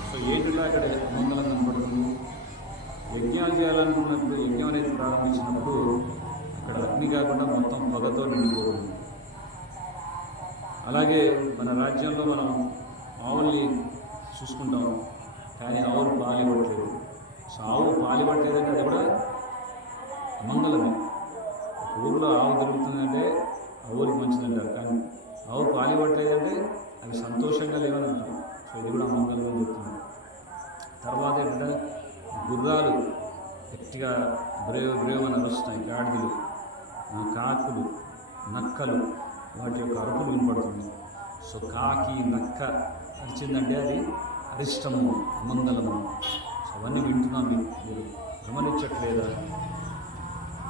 సో ఏంటంటే అక్కడ అమంగళం కనబడుతుంది. యజ్ఞాలు చేయాలనుకున్నప్పుడు యజ్ఞం అనేది ప్రారంభించినప్పుడు అక్కడ అగ్ని కాకుండా మొత్తం పొగతో నిండిపోతుంది. అలాగే మన రాజ్యంలో మనం ఆవుల్ని చూసుకుంటాం, కానీ ఆవులు పాలు ఇవ్వట్లేదు. సో ఆవు పాలు ఇవ్వట్లేదంటే అది కూడా అమంగళమే. ఊరిలో ఆవు దొరుకుతుందంటే ఆవులకు మంచిదంటారు, కానీ ఆవు పాలు ఇవ్వట్లేదంటే అవి సంతోషంగా లేవని అంటారు. సో ఇది కూడా అమంగళం అని చెప్తుంది. తర్వాత ఏంటంటే గుర్రాలు గట్టిగా బ్రేవని అరుస్తాయి, గాడిదలు, కాకులు, నక్కలు వాటి యొక్క అరుపులు వినపడుతుంది. సో కాకి నక్క అరిచిందంటే అది అరిష్టము, అమంగళము. సో అవన్నీ వింటున్నాం, మీరు గమనించట్లేదా?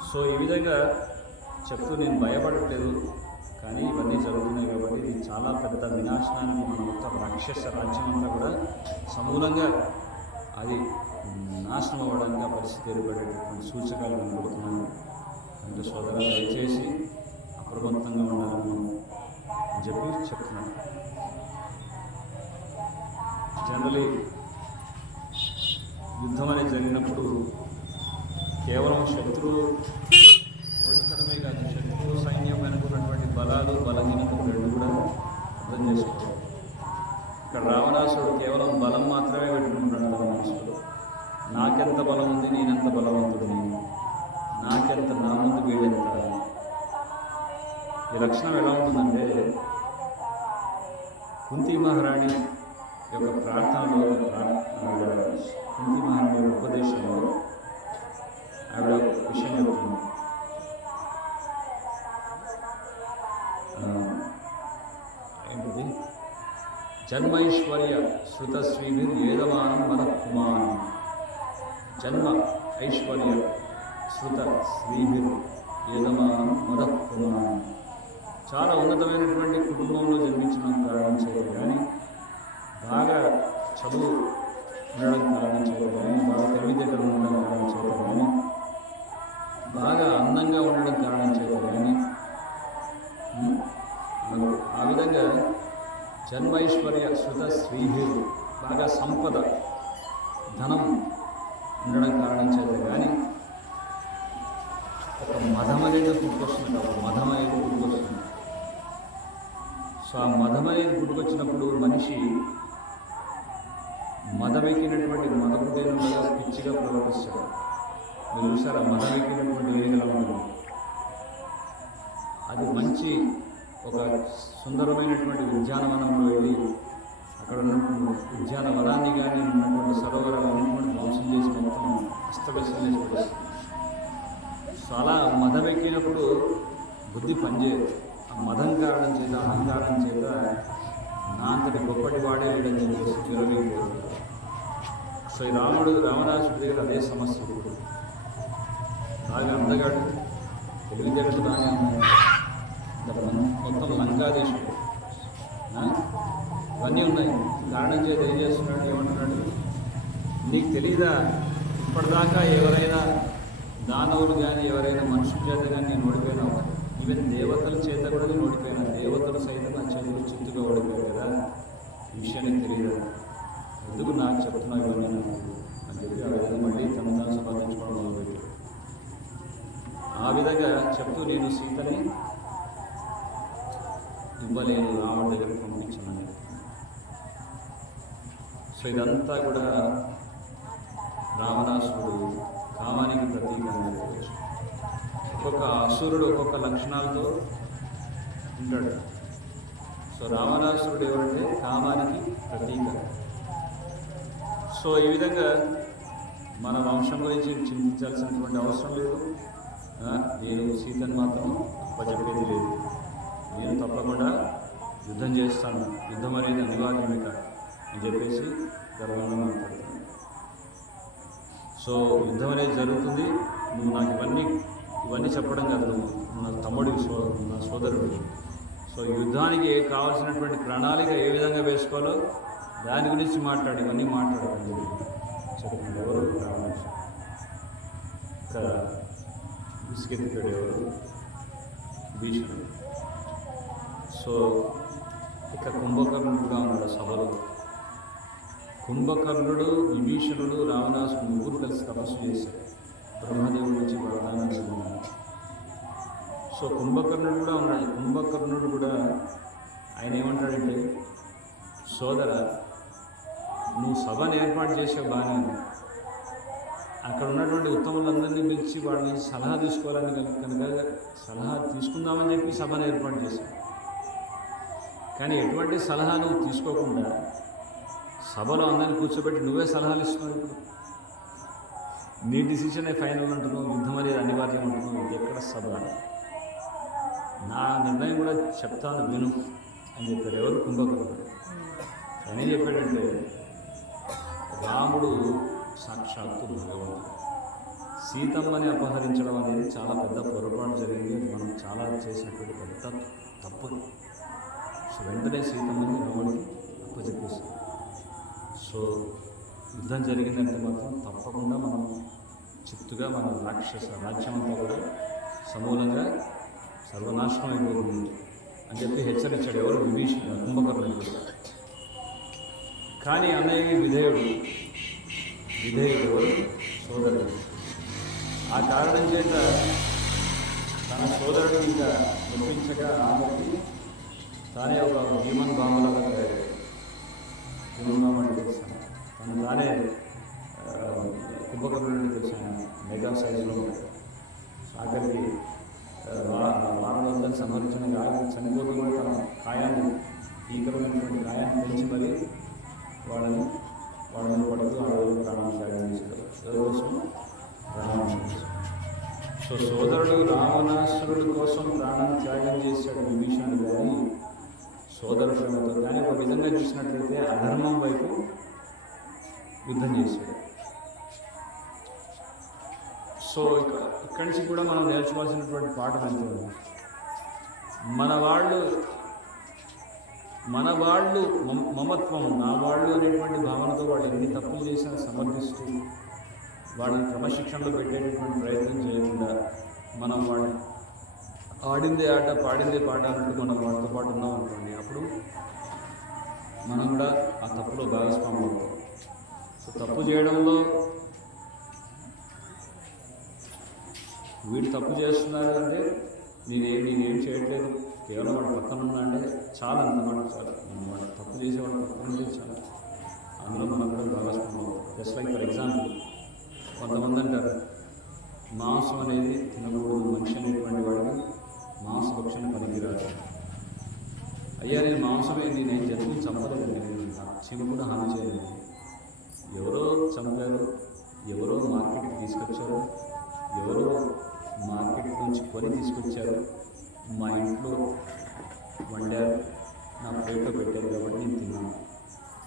సో ఈ విధంగా చెప్తూ నేను భయపడట్లేదు, కానీ ఇవన్నీ జరుగుతున్నాయి కాబట్టి ఇది చాలా పెద్ద వినాశనానికి మన మొత్తం రాక్షస రాజ్యం అంతా కూడా సమూలంగా అది నాశనం అవ్వడానికి ఆ పరిస్థితి ఏర్పడేటటువంటి సూచకాలు కనబడుతున్నాయి. అంటే సోదరులు దయచేసి అప్రమత్తంగా ఉండాలని అని చెప్పి చెప్తున్నాను. జనరలీ యుద్ధం అనేది జరిగినప్పుడు కేవలం శత్రువు ఓడించడమే కాదు, శత్రువు సైన్యం వెనుకున్నటువంటి బలాలు బలహీనతలు రెండు కూడా అర్థం చేసుకోవాలి. ఇక్కడ రావణాసుడు కేవలం బలం మాత్రమే పెట్టుకుంటున్నాడు తన మనసులో. నాకెంత బలం ఉంది, నేనెంత బలవంతుడిని, నాకెంత, నా ముందు వీళ్ళెంత. ఈ లక్షణం ఎలా ఉంటుందంటే కుంతి మహారాణి యొక్క ప్రార్థనలో, కుంతి మహారాణి యొక్క ఉపదేశంలో ఆవిడ ఒక విషయం చెప్తుంది. ఏంటిది? జన్మైశ్వర్య శృత శ్రీభిర్ ఏదమానం మన కుమారం. జన్మ ఐశ్వర్య శృత శ్రీభిర్ ఏదమానం మన కుమారం. చాలా ఉన్నతమైనటువంటి కుటుంబంలో జన్మించిన కారణం చేత కానీ, బాగా చదువు ఉండడం కారణం చేత కానీ, బాగా తెలివితేటలు ఉండడం కారణం చేత కానీ, బాగా అందంగా ఉండడం కారణం చేత కానీ, ఆ విధంగా జన్మైశ్వర్య శృత శ్రీభిర్, బాగా సంపద ధనం ఉండడం కారణం చేత కానీ ఒక మదం అనేది పుట్టుకొస్తుంది. ఒక మదం అనేది పుట్టుకొస్తుంది. సో ఆ మదం అనేది పుట్టుకొచ్చినప్పుడు మనిషి మదమెక్కినటువంటి మదపుటేనుగా పిచ్చిగా ప్రవర్తిస్తాడు. మీరు చూసారా? మదమెక్కినటువంటి వేగలా ఉంటుంది. అది మంచి ఒక సుందరమైనటువంటి ఉద్యానవనంలో వెళ్ళి అక్కడ ఉన్నటువంటి ఉద్యానవనాన్ని కానీ ఉన్నటువంటి సరోవరాన్ని ధ్వంసం చేసి మొత్తం అస్తవ్యస్తం చేసి పడేస్తుంది. సో అలా మదమెక్కినప్పుడు బుద్ధి పనిచేయదు. ఆ మదం కారణం చేత, అహంకారం చేత నా అంతటి గొప్పటి వాడే వీడని చెప్పేసి తిరగలేదు. సో ఈ రావణాసుడి దగ్గర అదే సమస్య. బాగా అందగాడు, తెలివితేటలు బాగానే ఉన్నాయి, మొత్తం లంకాదేశం ఇవన్నీ ఉన్నాయి. కారణం చేత ఏం చేస్తున్నాడు, ఏమంటున్నాడు? నీకు తెలీదా? ఇప్పటిదాకా ఎవరైనా దానవులు కానీ ఎవరైనా మనుషుల చేత కానీ నేను ఓడిపోయినావు. ఈవెన్ దేవతల చేత కూడా నేను ఓడిపోయినా. దేవతలు సైతం నా చేతులు చిత్తుగా ఓడిపోయారు కదా, ఈ విషయాన్ని తెలియదు. ఎందుకు నాకు చెప్తున్నావు ఇవన్నీ నాకు అని చెప్పి ఆ విధంగా మళ్ళీ తను సంపాదించుకోవడం మొదలుపెట్టాడు. ఆ విధంగా చెప్తూ నేను సీతని ఇవ్వలేను, రావణ దగ్గర పంపించాను. సో ఇదంతా కూడా రావణాసురుడు కామానికి ప్రతీకంగా చెప్పవచ్చు. ఒక్కొక్క అసురుడు ఒక్కొక్క లక్షణాలతో ఉంటాడు. సో రావణాసురుడు ఎవరంటే కామానికి ప్రతీక. సో ఈ విధంగా మన వంశం గురించి చింతించాల్సినటువంటి అవసరం లేదు. నేను సీతను మాత్రం అప్పచెప్పేది లేదు. నేను తప్పకుండా యుద్ధం చేస్తాను, యుద్ధం అనేది అనివార్యమే కాదు అని చెప్పేసి గర్వంగా మాట్లాడుతాను. సో యుద్ధం అనేది జరుగుతుంది. నువ్వు నాకు ఇవన్నీ చెప్పడం కాదు, నా తమ్ముడి నా సోదరుడు. సో యుద్ధానికి కావాల్సినటువంటి ప్రణాళిక ఏ విధంగా వేసుకోవాలో దాని గురించి మాట్లాడి ఇవన్నీ మాట్లాడకండి చెప్పండి. ఎవరు ఇంకా విసిగెత్తిపోయాడు ఎవరు? భీషణుడు. సో ఇక కుంభకర్ణుడు కూడా ఉన్నాడు సభలో. కుంభకర్ణుడు, విభీషణుడు, రావణాసుడు ముగ్గురు కలిసి తపస్సు చేశారు. బ్రహ్మదేవుడి నుంచి వరదానం పొందినారు. సో కుంభకర్ణుడు కూడా ఉన్నాడు. కుంభకర్ణుడు కూడా ఆయన ఏమంటాడంటే, సోదర, నువ్వు సభను ఏర్పాటు చేసే బాగానే ఉంది. అక్కడ ఉన్నటువంటి ఉత్తములందరినీ పిలిచి వాళ్ళ నుంచి సలహా తీసుకోవాలని కనుక సలహా తీసుకుందామని చెప్పి సభను ఏర్పాటు చేశావు. కానీ ఎటువంటి సలహా నువ్వు తీసుకోకుండా సభలో అందరినీ కూర్చోబెట్టి నువ్వే సలహాలు ఇస్తున్నావు. నీ డిసిషనే ఫైనల్ అంటున్నావు, యుద్ధం అనేది అనివార్యం అంటున్నావు. ఇది ఎక్కడ సభ? నా నిర్ణయం కూడా చెప్తాను విను అని చెప్పారు. ఎవరు? కుంభకర్ణుడు. ఆయన ఏం చెప్పాడంటే, రాముడు సాక్షాత్తు భగవంతుడు. సీతమ్మని అపహరించడం అనేది చాలా పెద్ద పొరపాటు జరిగింది. మనం చాలా చేసినటువంటి పెద్ద తప్పు. సో వెంటనే సీతమ్మని రాముడికి అప్పచెప్పేశారు. సో యుద్ధం జరిగిందంటే మాత్రం తప్పకుండా మనం చిత్తుగా మన రాక్షస రాజ్యం అంతా కూడా సమూలంగా సర్వనాశనం అయిపోతుంది అని చెప్పి హెచ్చరించాడు. ఎవరు? కుంభకర్ణుడు. కానీ అన్నయ్య విధేయుడు ఎవరు? సోదరుడు. ఆ కారణం చేత తన సోదరుడు ఇంకా ఒప్పించగా ఆమెకి తానే ఒక హ్యూమన్ బాంబులాగా తయారయ్యాడు. హ్యూమన్ బాంబు అంటే తెలుస్తాను. తను తానే కుంభకర్ణుడిని తెలిసాను. మెగా సైజులో ఉంటాడు. ఆఖరికి వానరందరిని సంహరించిన చనిపోతూ కూడా తన కాయాన్ని, భీకరమైనటువంటి కాయాన్ని పెంచి మరి వాళ్ళని పడుతూ ఆడవాళ్ళు ప్రాణం త్యాగం చేశారు. ఎవరి కోసం? రావణాసురుడు కోసం. సో సోదరుడు రావణాసురుడు కోసం ప్రాణం త్యాగం చేశాడు విభీషణుడు. కానీ సోదరు ప్రేమతో, కానీ ఒక విధంగా చూసినట్లయితే అధర్మం వైపు యుద్ధం చేశాడు. సో ఇక్కడి నుంచి కూడా మనం నేర్చుకోవాల్సినటువంటి పాఠం ఎంతో, మన వాళ్ళు మమత్వం, నా వాళ్ళు అనేటువంటి భావనతో వాళ్ళు ఎన్ని తప్పులు చేసినా సమర్థిస్తూ వాళ్ళని క్రమశిక్షణలో పెట్టేటటువంటి ప్రయత్నం చేయకుండా మనం వాళ్ళు ఆడిందే ఆట పాడిందే పాట అన్నట్టు మనం వాళ్ళతో పాటు ఉన్నాం అనుకోండి, అప్పుడు మనం కూడా ఆ తప్పులో భాగస్వామ్యం అవుతాం. సో తప్పు చేయడంలో వీడు తప్పు చేస్తున్నారు అంటే నేనేం చేయట్లేదు, కేవలం వాడు పక్కన ఉన్నా అంటే చాలా అంతమాట చాలు. వాడు తప్పు చేసేవాడు పక్కన ఉంటే చాలు, అందులో మనం కూడా భాగస్వామ్యం అవుతాం. జస్ట్ లైక్ ఫర్ ఎగ్జాంపుల్, కొంతమంది అంటారు మాంసం అనేది తినకూడదు, మనిషి అనేటువంటి వాడిని మాంసభక్షణ పనికిరాదు. అయ్యా నేను మాంసమే, నేను జంతువుని చంపలేదు, నేను చీమ కూడా హాని చేయలేదు. ఎవరో చంపారు, ఎవరో మార్కెట్కి తీసుకొచ్చారు, ఎవరో మార్కెట్ నుంచి కొని తీసుకొచ్చారు, మా ఇంట్లో వండారు, నా ప్లేట్లో పెట్టారు కాబట్టి నేను తిన్నాను.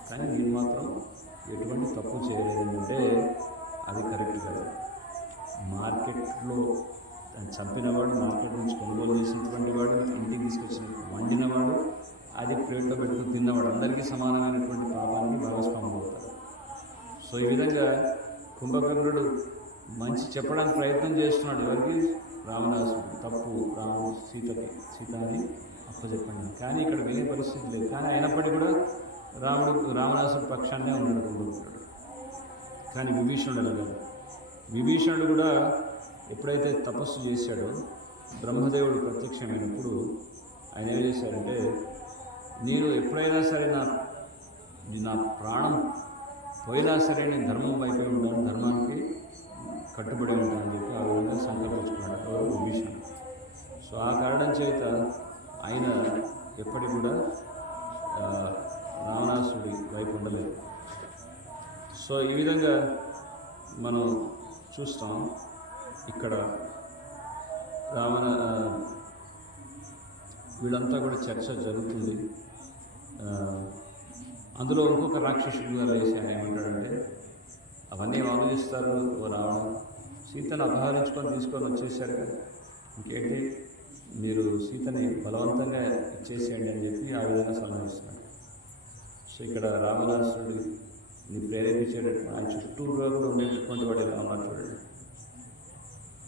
కానీ నేను మాత్రం ఎటువంటి తప్పు చేయలేదంటే అది కరెక్ట్ కాదు. మార్కెట్లో చంపినవాడు, మార్కెట్ నుంచి కొనుగోలు చేసినటువంటి వాడు, ఇంటికి తీసుకొచ్చిన వండినవాడు, అది ప్లేట్లో పెట్టుకుని తిన్నవాడు, అందరికీ సమానమైనటువంటి పాపానికి భాగస్వామ్యం అవుతారు. సో ఈ విధంగా కుంభకర్ణుడు మంచి చెప్పడానికి ప్రయత్నం చేస్తున్నాడు. ఎవరికి? రావణాసుడు. తప్పు, సీతని అప్పచెప్పండి. కానీ ఇక్కడ వినే పరిస్థితి లేదు. కానీ అయినప్పటికీ కూడా రావణాసుడు పక్షాన్నే ఉన్నాడు కుంభకర్ణుడు. కానీ విభీషణుడు కూడా ఎప్పుడైతే తపస్సు చేశాడో, బ్రహ్మదేవుడు ప్రత్యక్షమైనప్పుడు ఆయన ఏం చేశారంటే, నేను ఎప్పుడైనా సరే నా ప్రాణం పోయినా సరే నేను ధర్మం వైపే ఉంటాను, ధర్మానికి కట్టుబడి ఉంటానని చెప్పి ఆ విధంగా సంకల్పించుకున్నాడు ఎవరు? విభీషణుడు. సో ఆ కారణం చేత ఆయన ఎప్పటికి కూడా రావణాసుడి వైపు ఉండలేదు. సో ఈ విధంగా మనం చూస్తాం. ఇక్కడ వీళ్ళంతా కూడా చర్చ జరుగుతుంది. అందులో ఇంకొక రాక్షసుడుగా లేచి ఆయన ఏమంటాడంటే, అవన్నీ ఆలోచిస్తారు, రావడం సీతను అపహరించుకొని తీసుకొని వచ్చేసారు కదా, ఇంకేంటి మీరు సీతని బలవంతంగా ఇచ్చేసేయండి అని చెప్పి ఆ విధంగా సలహా ఇస్తున్నారు. సో ఇక్కడ రావణాసురుడిని ప్రేరేపించేటటువంటి ఆయన చుట్టూరుగా కూడా ఉండేటటువంటి వాడు ఎలా ఉన్నారు చూడండి.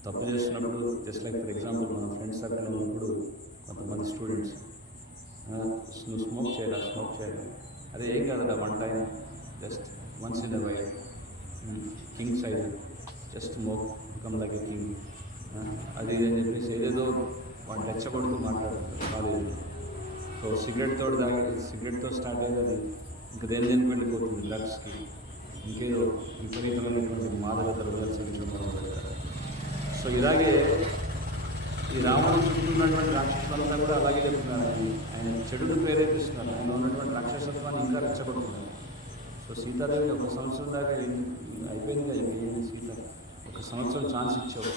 తప్పు చేస్తున్నప్పుడు జస్ట్ లైక్ ఫర్ ఎగ్జాంపుల్ మన ఫ్రెండ్స్ సర్కిల్ ఉన్నప్పుడు కొంతమంది స్టూడెంట్స్ నువ్వు స్మోక్ చేయరా, అదే ఏం కాదు, 1 time just once in the while, king size, just smoke become like a king, అది ఇది అని చెప్పేసి ఏదేదో వాడు రెచ్చగొడుతూ మాట్లాడుతుంది కాలేజీ. సో సిగరెట్తో స్టార్ట్ అయ్యేది అది ఇంకా దేనికి వెళ్ళిపోతుంది, డ్రగ్స్కి, ఇంకేదో విపరీతమైనటువంటి మాదక ద్రవ్యాలు సేవించడం మొదలుపెట్టారు. సో ఇలాగే ఈ రావణుడు చుట్టూ ఉన్నటువంటి రాక్షసులంతా కూడా అలాగే చెప్తున్నారు, ఆయన చెడును ప్రేరేపిస్తున్నారు, ఆయన ఉన్నటువంటి రాక్షసత్వాన్ని ఇంకా రెచ్చగొడుతున్నారు. సో సీతాదేవి 1 సంవత్సరం దాకా అయిపోయింది కదా, సీత 1 సంవత్సరం ఛాన్స్ ఇచ్చావు,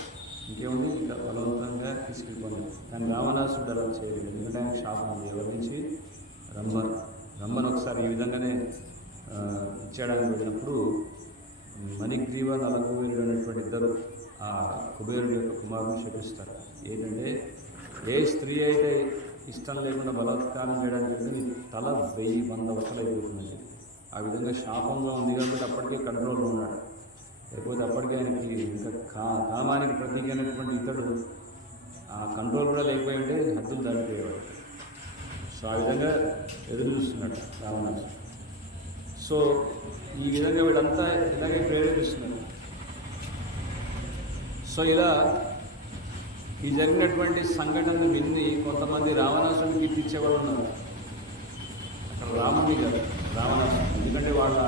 ఇంకేముంది, ఇంకా బలవంతంగా తీసుకెళ్ళిపోయింది. కానీ రావణాసుడు అలా చేయలేదు, ఎందుకంటే ఆయన శాపం ఉంది ఎవరి నుంచి, రంభను ఒకసారి ఈ విధంగానే ఇచ్చేయడానికి వెళ్ళినప్పుడు మణిగ్రీవ నలకుబేరుడు అనేటువంటి ఇద్దరు ఆ కుబేరుడు యొక్క కుమారుని శపిస్తారు. ఏంటంటే ఏ స్త్రీ అయితే ఇష్టం లేకుండా బలాత్కారం చేయడానికి వెళ్తే నీ తల 1000 వక్కలు అయిపోతుందండి. ఆ విధంగా శాపంలో ఉంది కాబట్టి అప్పటికే కంట్రోల్లో ఉన్నాడు. లేకపోతే అప్పటికే ఆయనకి ఇంకా కామానికి ప్రతీక అయినటువంటి ఇతడు ఆ కంట్రోల్ కూడా లేకపోయి ఉంటే హద్దులు దాటిపోయేవాడు. సో ఆ విధంగా ఎదురు చూస్తున్నాడు రావణాసుడు. సో ఈ విధంగా వీళ్ళంతా ఇలాగే ప్రేరేపిస్తున్నారు. సో ఇలా ఈ జరిగినటువంటి సంఘటనను విని కొంతమంది రావణాసుడికి కీర్తించేవాళ్ళు ఉన్నారు. అక్కడ రాముడి గారు రావణాసుడు, ఎందుకంటే వాళ్ళ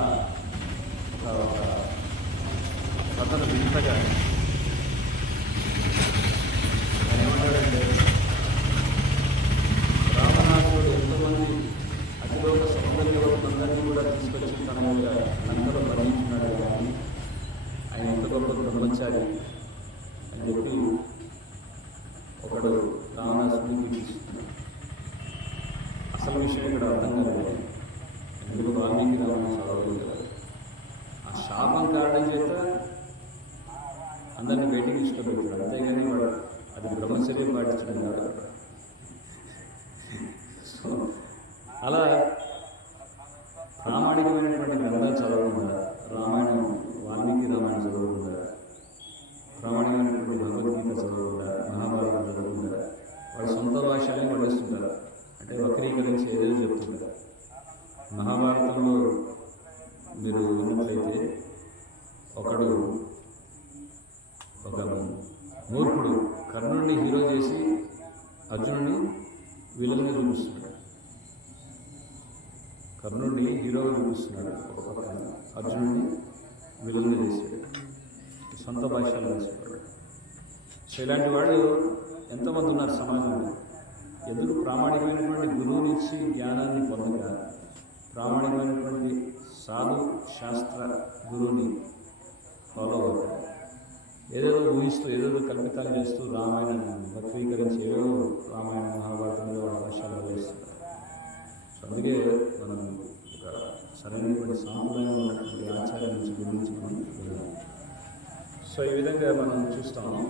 కథను వింతగా ఏమంటాడంటే, రావణాసుడు ఎంతోమంది అతిలోక సౌందర్యవంతులందరినీ కూడా తీసుకొచ్చి తన యొక్క లంకలో భరించున్నాడు, కానీ ఆయన ఎంత గొప్ప బ్రహ్మచారి అని చెప్పి ఒకడు రావణాసుడిని కీర్తిస్తున్నాడు. అసలు విషయం ఇక్కడ అర్థం కాలేదు, ఎందుకు వాల్మీకి రావణాసుడు కదా, ఆ శాపం కారణం చేత అందరినీ బయటికి ఇష్టపెట్టాడు, అంతేగాని వాడు అది బ్రహ్మచర్యం పాటించడం కాదు. సో అలా ప్రామాణికమైనటువంటి గ్రంథాలు చదవకుండా, రామాయణం వాల్మీకి రామాయణం చదవకుండా, ప్రామాణికమైనటువంటి భగవద్గీత చదవకుండా, మహాభారతం చదవకుండా వాళ్ళ సొంత భాషలే పడేస్తుంటారు, అంటే వక్రీకరించి ఏదేదో చెప్తుంటారు. మహాభారతంలో మీరు విన్నట్లయితే ఒక మూర్ఖుడు కర్ణుడిని హీరో చేసి అర్జునుడిని విలన్గా చూపిస్తున్నాడు. కర్ణుడిని హీరోగా చూపిస్తున్నాడు ఒక పక్కన, అర్జునుడిని విలన్గా చేశాడు, సొంత భాషలో రాసేవాడు. సో ఇలాంటి వాడు ఎంతోమంది ఉన్నారు సమాజంలో. ఎందుకు ప్రామాణికమైనటువంటి గురువు నుంచి జ్ఞానాన్ని పొందక, ప్రామాణికమైనటువంటి సాధు శాస్త్ర గురువుని ఫాలో అవుతాడు, ఏదేదో ఊహిస్తూ ఏదేదో కల్పితాలు చేస్తూ రామాయణాన్ని వక్రీకరించి ఏవేవో రామాయణ మహాభారతంలో వాళ్ళ భాషలో వేస్తున్నారు. సో అందుకే మనం ఒక సరైనటువంటి సాంప్రదాయం ఉన్నటువంటి ఆచార్యం నుంచి గురించి మనం విన్నాం. సో ఈ విధంగా మనం చూస్తాము.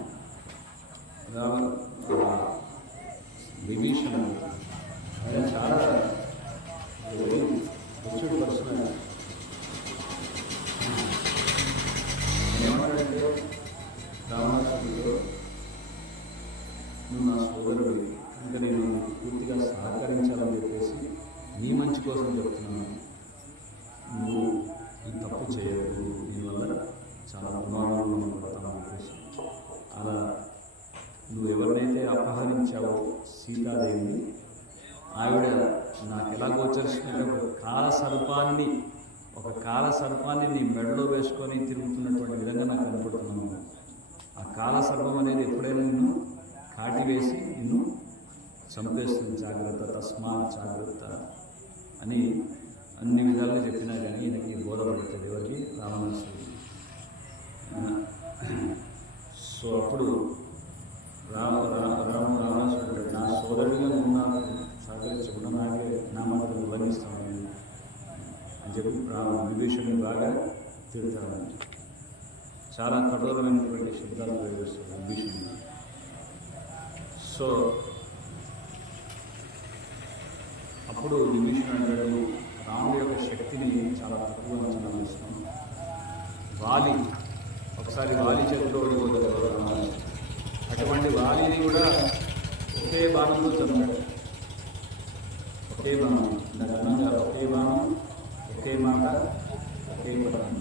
విభీషణుడు ఆయన చాలా మెచ్యూర్డ్ పర్సన్. ఏమంటాడంటే, రావణాసుడితో నువ్వు నా సోదరుడు, ఇంకా నేను పూర్తిగా సహకరించాలని చెప్పేసి నీ మంచి కోసం చెప్తున్నాను, నువ్వు ఈ తప్పు చేయలేదు, దీనివల్ల చాలా ప్రమాదాలు మనం పడతామని చెప్పేసి, అలా నువ్వు ఎవరినైతే అపహరించావో సీతాదేవిని, ఆవిడ నాకు ఎలా గోచరిస్తుందంటే ఒక కాల సర్పాన్ని నీ మెడలో వేసుకొని తిరుగుతున్నటువంటి విధంగా నాకు కనపడుతున్నాను. ఆ కాల సర్పం అనేది ఎప్పుడైనా నిన్ను కాటి వేసి నిన్ను చంపేస్తుంది, జాగ్రత్త, తస్మాత్ జాగ్రత్త అని అన్ని విధాలుగా చెప్పినా కానీ ఈయనకి బోధపడుతుంది ఎవరికి, రావణాసుడికి. సో అప్పుడు రావణాసుడు నా సోదరుడిగా నువ్వు నాకు సహకరించకుండా నా మాటలు ఉల్లంఘిస్తాను అని చెప్పి విభీషణుని బాగా తిడతాను. చాలా కఠోరమైనటువంటి శబ్దాలు ప్రయోగిస్తాడు విభీషణుడు. సో అప్పుడు విభీషణుడు అంటాడు, రాముడి యొక్క శక్తిని చాలా తక్కువ అంచనా వేస్తున్నాం. ఒకసారి వాలి చేతిలో ఓడిపోతాడు, అటువంటి వాలిని కూడా ఒకే బాణంతో చంపాడు. ఒకే బాణం, ఇందాక ఒకే బాణం, ఒకే మాట, ఒకే పదం.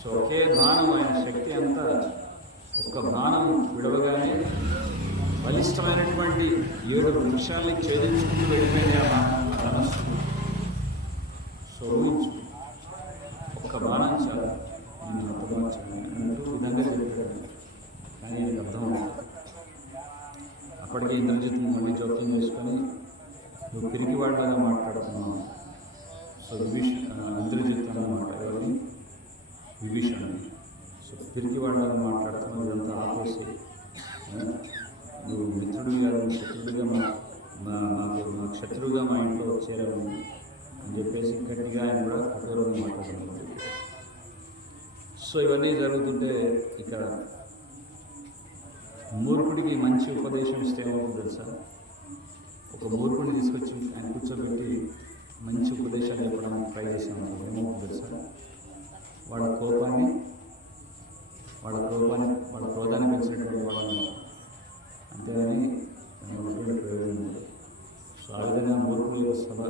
సో ఒకే బాణం, ఆయన శక్తి అంతా ఒక్క బాణం విడవగానే బలిష్టమైనటువంటి 7 వృక్షాలని ఛేదించుకుంటూ వెళ్ళిపోయింది ఆ ధనస్సు. సో ఊహించు, ఒక్క బాణం చాలా నేను హతమార్చాను అంటూ విధంగా చెప్పాడు. కానీ ఆయనకు అర్థం అవుతుంది. అప్పటికే ఇంద్రజిత్ మళ్ళీ జోక్యం చేసుకొని నువ్వు పిరికివాడిలాగా మాట్లాడుతున్నావు. సో ఇంద్రజిత్ అన్నమాట, ఎవరిని? విభీషణుని. సో పిరికివాడిలాగా మాట్లాడుతున్నావు, ఇదంతా ఆపేసి నువ్వు మిత్రుడు గారు, శత్రుడుగా మా శత్రువుగా మా ఇంట్లో చేరావు అని చెప్పేసి గట్టిగా ఆయన కూడా కఠోరంగా మాట్లాడుతున్నారు. సో ఇవన్నీ జరుగుతుంటే ఇక మూర్ఖుడికి మంచి ఉపదేశం ఇస్తే ఏమవుతుంది తెలుసా? ఒక మూర్ఖుడిని తీసుకొచ్చి ఆయన కూర్చోబెట్టి మంచి ఉపదేశాలు చెప్పడానికి ట్రై చేసాము. ఏమవుతుంది తెలుసా? వాళ్ళ క్రోధాన్ని పెంచినటువంటి వాళ్ళని, అంతేగాని ప్రయోజనం లేదు. సో ఆ విధంగా మూర్ఖుల సభ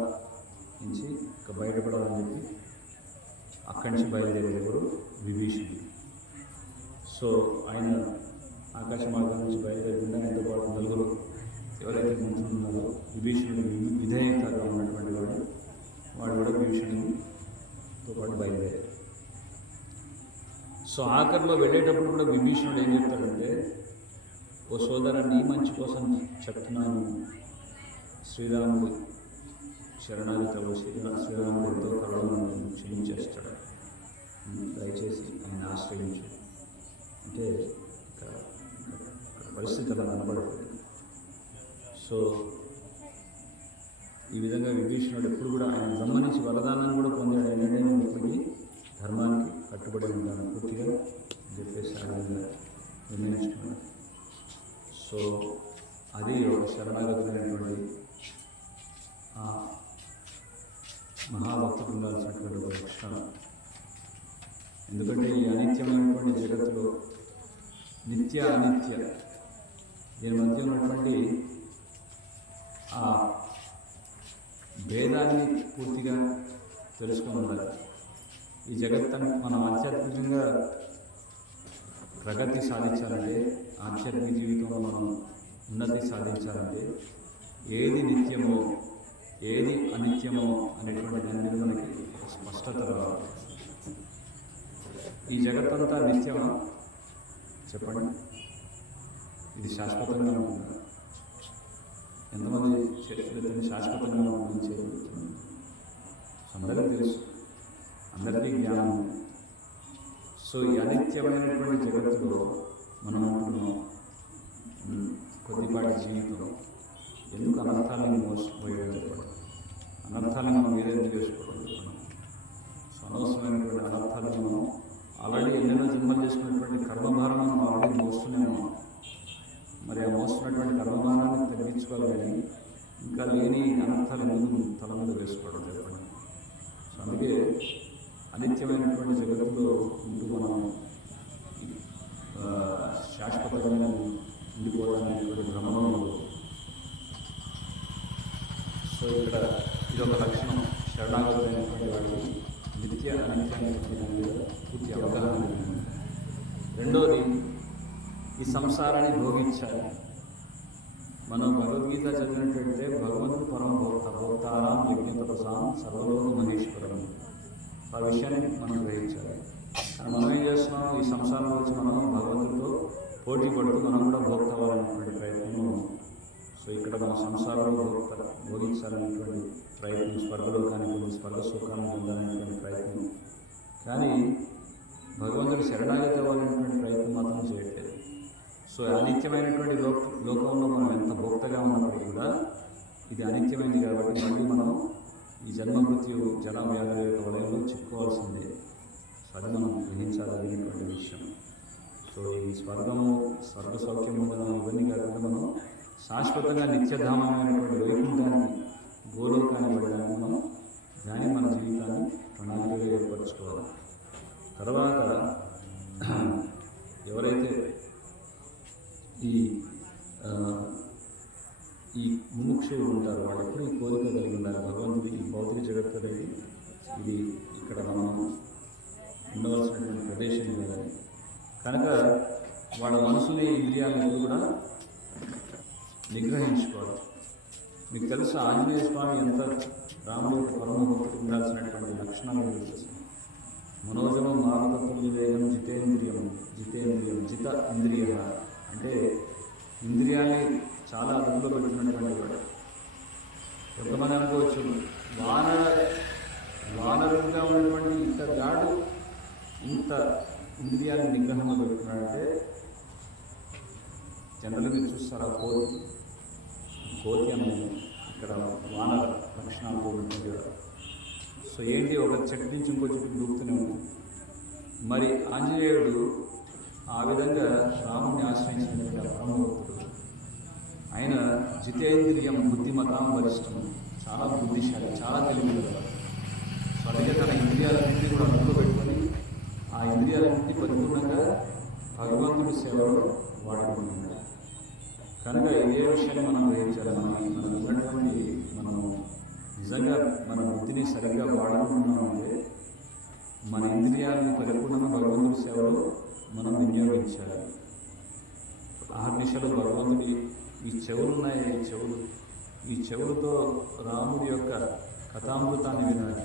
నుంచి ఇక బయటపడాలని చెప్పి అక్కడి నుంచి బయలుదేరేవారు విభీషణుడు. సో ఆయన ఆకాశ మార్గం నుంచి బయలుదేరకుండా ఎంతో పాటు నలుగురు ఎవరైతే మంత్రులు ఉన్నారో విభీషణుడు విధేయతగా ఉన్నటువంటి వాడు కూడా విభీషణుడితో పాటు బయలుదేరారు. సో ఆఖరిలో వెళ్ళేటప్పుడు కూడా విభీషణుడు ఏం చెప్తాడంటే, ఓ సోదరా, నీ మంచి కోసం చెప్తున్నాను, శ్రీరాముడు శరణాగతిలో శ్రీరాముడు ఎంతో కరుణను క్షమించేస్తాడు, దయచేసి ఆయన ఆశ్రయించు అంటే పరిస్థితి అలా కనబడుతుంది. సో ఈ విధంగా విభీషణుడు ఎప్పుడు కూడా ఆయన సంబంధించి వరదానాన్ని కూడా పొందాడు. ఏంటంటే నేను ఇప్పటికీ ధర్మానికి కట్టుబడి ఉంటాను పూర్తిగా అని చెప్పేసి ఆ విధంగా నిర్ణయించుకున్నాడు. సో అది ఒక శరణాగతులైనటువంటి మహాభక్తుడు ఉండాల్సినటువంటి ఒక లక్షణం. ఎందుకంటే ఈ అనిత్యమైనటువంటి జగత్తులో నిత్య అనిత్య దీని మధ్య ఉన్నటువంటి ఆ భేదాన్ని పూర్తిగా తెలుసుకొని ఉండాలి. ఈ జగత్తు మనం ఆధ్యాత్మికంగా ప్రగతి సాధించాలంటే, ఆధ్యాత్మిక జీవితంలో మనం ఉన్నతి సాధించాలంటే ఏది నిత్యమో ఏది అనిత్యమో అనేటువంటి దాని మీద మనకి స్పష్టత రావాలి. ఈ జగత్తంతా నిత్యమా చెప్పండి? ఇది శాశ్వతంగా ఉంటుందా? ఎంతమంది చేతులతో శాశ్వతంగా ఉంటుందని చేయగలుగుతుంది? అందరికీ తెలుసు, అందరికీ జ్ఞానం ఉంది. సో ఈ అనిత్యమైనటువంటి జగత్తులో మనం ఉంటున్నాం. కొద్దిపాటి జీవితం ఎందుకు అనర్థాలను మోసపోయేది చెప్పండి? అనర్థాలను మనం ఏదైనా చేసుకోవడం చెప్పండి? సో అనవసరమైనటువంటి అనర్థాలను మనం ఆల్రెడీ ఎన్నెన్నో జన్మలు చేసుకున్నటువంటి కర్మభారం మనం ఆల్రెడీ మోస్తూనే ఉన్నాం. మరి ఆ మోస్తున్నటువంటి కర్మభారాన్ని తగ్గించుకోవాలి, కానీ ఇంకా లేని అనర్థాలు ముందు తల మీద వేసుకోవడం చెప్పండి? సో అందుకే అనిత్యమైనటువంటి జగత్తులో ఉంటూ మనం శాశ్వతంగా ఉండిపోవడానికి భ్రమణం. సో ఇక్కడ ఇదొక లక్షణం. శరణాగతులైనటువంటి వాడికి నిత్య అనిత్యమైనటువంటి దాని మీద పూర్తి అవగాహన. రెండోది, ఈ సంసారాన్ని భోగించాలి. మనం భగవద్గీత చదివినట్లయితే భగవంతుడు పరమ భోక్త, భోక్తారాం యజ్ఞతపసాం సర్వలోక మహేశ్వరం. ఆ విషయాన్ని మనం గ్రహించాలి. మనం ఏం చేస్తున్నాం? ఈ సంసారం వచ్చి మనం భగవంతుడితో పోటీ పడుతూ మనం కూడా భోక్త అవ్వాలనేటువంటి ప్రయత్నం. సో ఇక్కడ మన సంసారంలో భోగించాలనేటువంటి ప్రయత్నం, స్వర్గలోకానికి పొంది స్వర్గ సుఖాన్ని పొందాలనేటువంటి ప్రయత్నం. కానీ భగవంతుడు శరణాగతి అవ్వాలనేటువంటి ప్రయత్నం మాత్రం చేయట్లేదు. సో అనిత్యమైనటువంటి లోకంలో మనం ఎంత భోక్తగా ఉన్నప్పటికీ కూడా ఇది అనిత్యమైనది కాబట్టి మళ్ళీ మనం ఈ జన్మ మృత్యు జన వ్యాధుల యొక్క వలయంలో చిక్కుకోవాల్సిందే. సో అది మనం గ్రహించాలనేటువంటి విషయం. సో ఈ స్వర్గ సౌఖ్యం పొందడం ఇవన్నీ కాకుండా మనం శాశ్వతంగా నిత్యధామమైనటువంటి వైకుంఠానికి, గోలోకాన్ని వెళ్ళడానికి దాన్ని మన జీవితాన్ని ప్రణాళికగా ఏర్పరచుకోవాలి. తర్వాత ఎవరైతే ఈ ముముక్షువులు ఉంటారు, వాళ్ళు ఎప్పుడు ఈ కోరిక కలిగి ఉండాలి, భగవంతుడి ఈ భౌతిక జగత్తు అనేది ఇది ఇక్కడ మనం ఉండవలసినటువంటి ప్రదేశం లేదని. కనుక వాళ్ళ మనసుని ఇంద్రియాలను కూడా నిగ్రహించుకోవాలి. మీకు తెలుసు ఆంజనేయ స్వామి ఎంత రాముడు పరమభక్తుడు ఉండాల్సినటువంటి లక్షణాలు తెలుసు. మనోజవం మానతత్వవివేకం జితేంద్రియం జిత ఇంద్రియ అంటే ఇంద్రియాన్ని చాలా అదుపులో పెట్టినటువంటి వాడు. కొంతమంది అనుకోవచ్చు వానరుగా ఉన్నటువంటి ఇంత గాడు ఇంత ఇంద్రియాన్ని నిగ్రహంలో పెట్టుకున్నాడంటే జనరల్గా మీరు చూస్తారా కోతి అనేది ఇక్కడ వానర లక్షణాలు ఉన్నటువంటి వాడు. సో ఏంటి, ఒక చెట్టు నుంచి ఇంకో చెట్టుకు దూకుతూనే ఉంది. మరి ఆంజనేయుడు ఆ విధంగా రాముడిని ఆశ్రయించినటువంటి పరమభక్తుడు. ఆయన జితేంద్రియం బుద్ధిమతాం వరిష్టం, చాలా బుద్ధిశాలి, చాలా తెలివిగలవాడు. సో అలాగే తన ఇంద్రియాలన్నింటినీ కూడా అదుపులో పెట్టుకొని ఆ ఇంద్రియాలన్నింటినీ పరిపూర్ణంగా భగవంతుడి సేవలో వాడుకుంటున్నాడు. కనుక ఇదే విషయాన్ని మనం గ్రహించాలి. మనం ఉన్నటువంటి మనం నిజంగా మన బుద్ధిని సరిగ్గా వాడుకుంటున్నామంటే మన ఇంద్రియాలను పరిపూర్ణంగా భగవంతుడి సేవలో మనం వినియోగించాలి. ఆహర్నిశలు భగవంతుడి ఈ చెవులు ఉన్నాయి, ఈ చెవులతో రాముడి యొక్క కథామృతాన్ని వినాలి.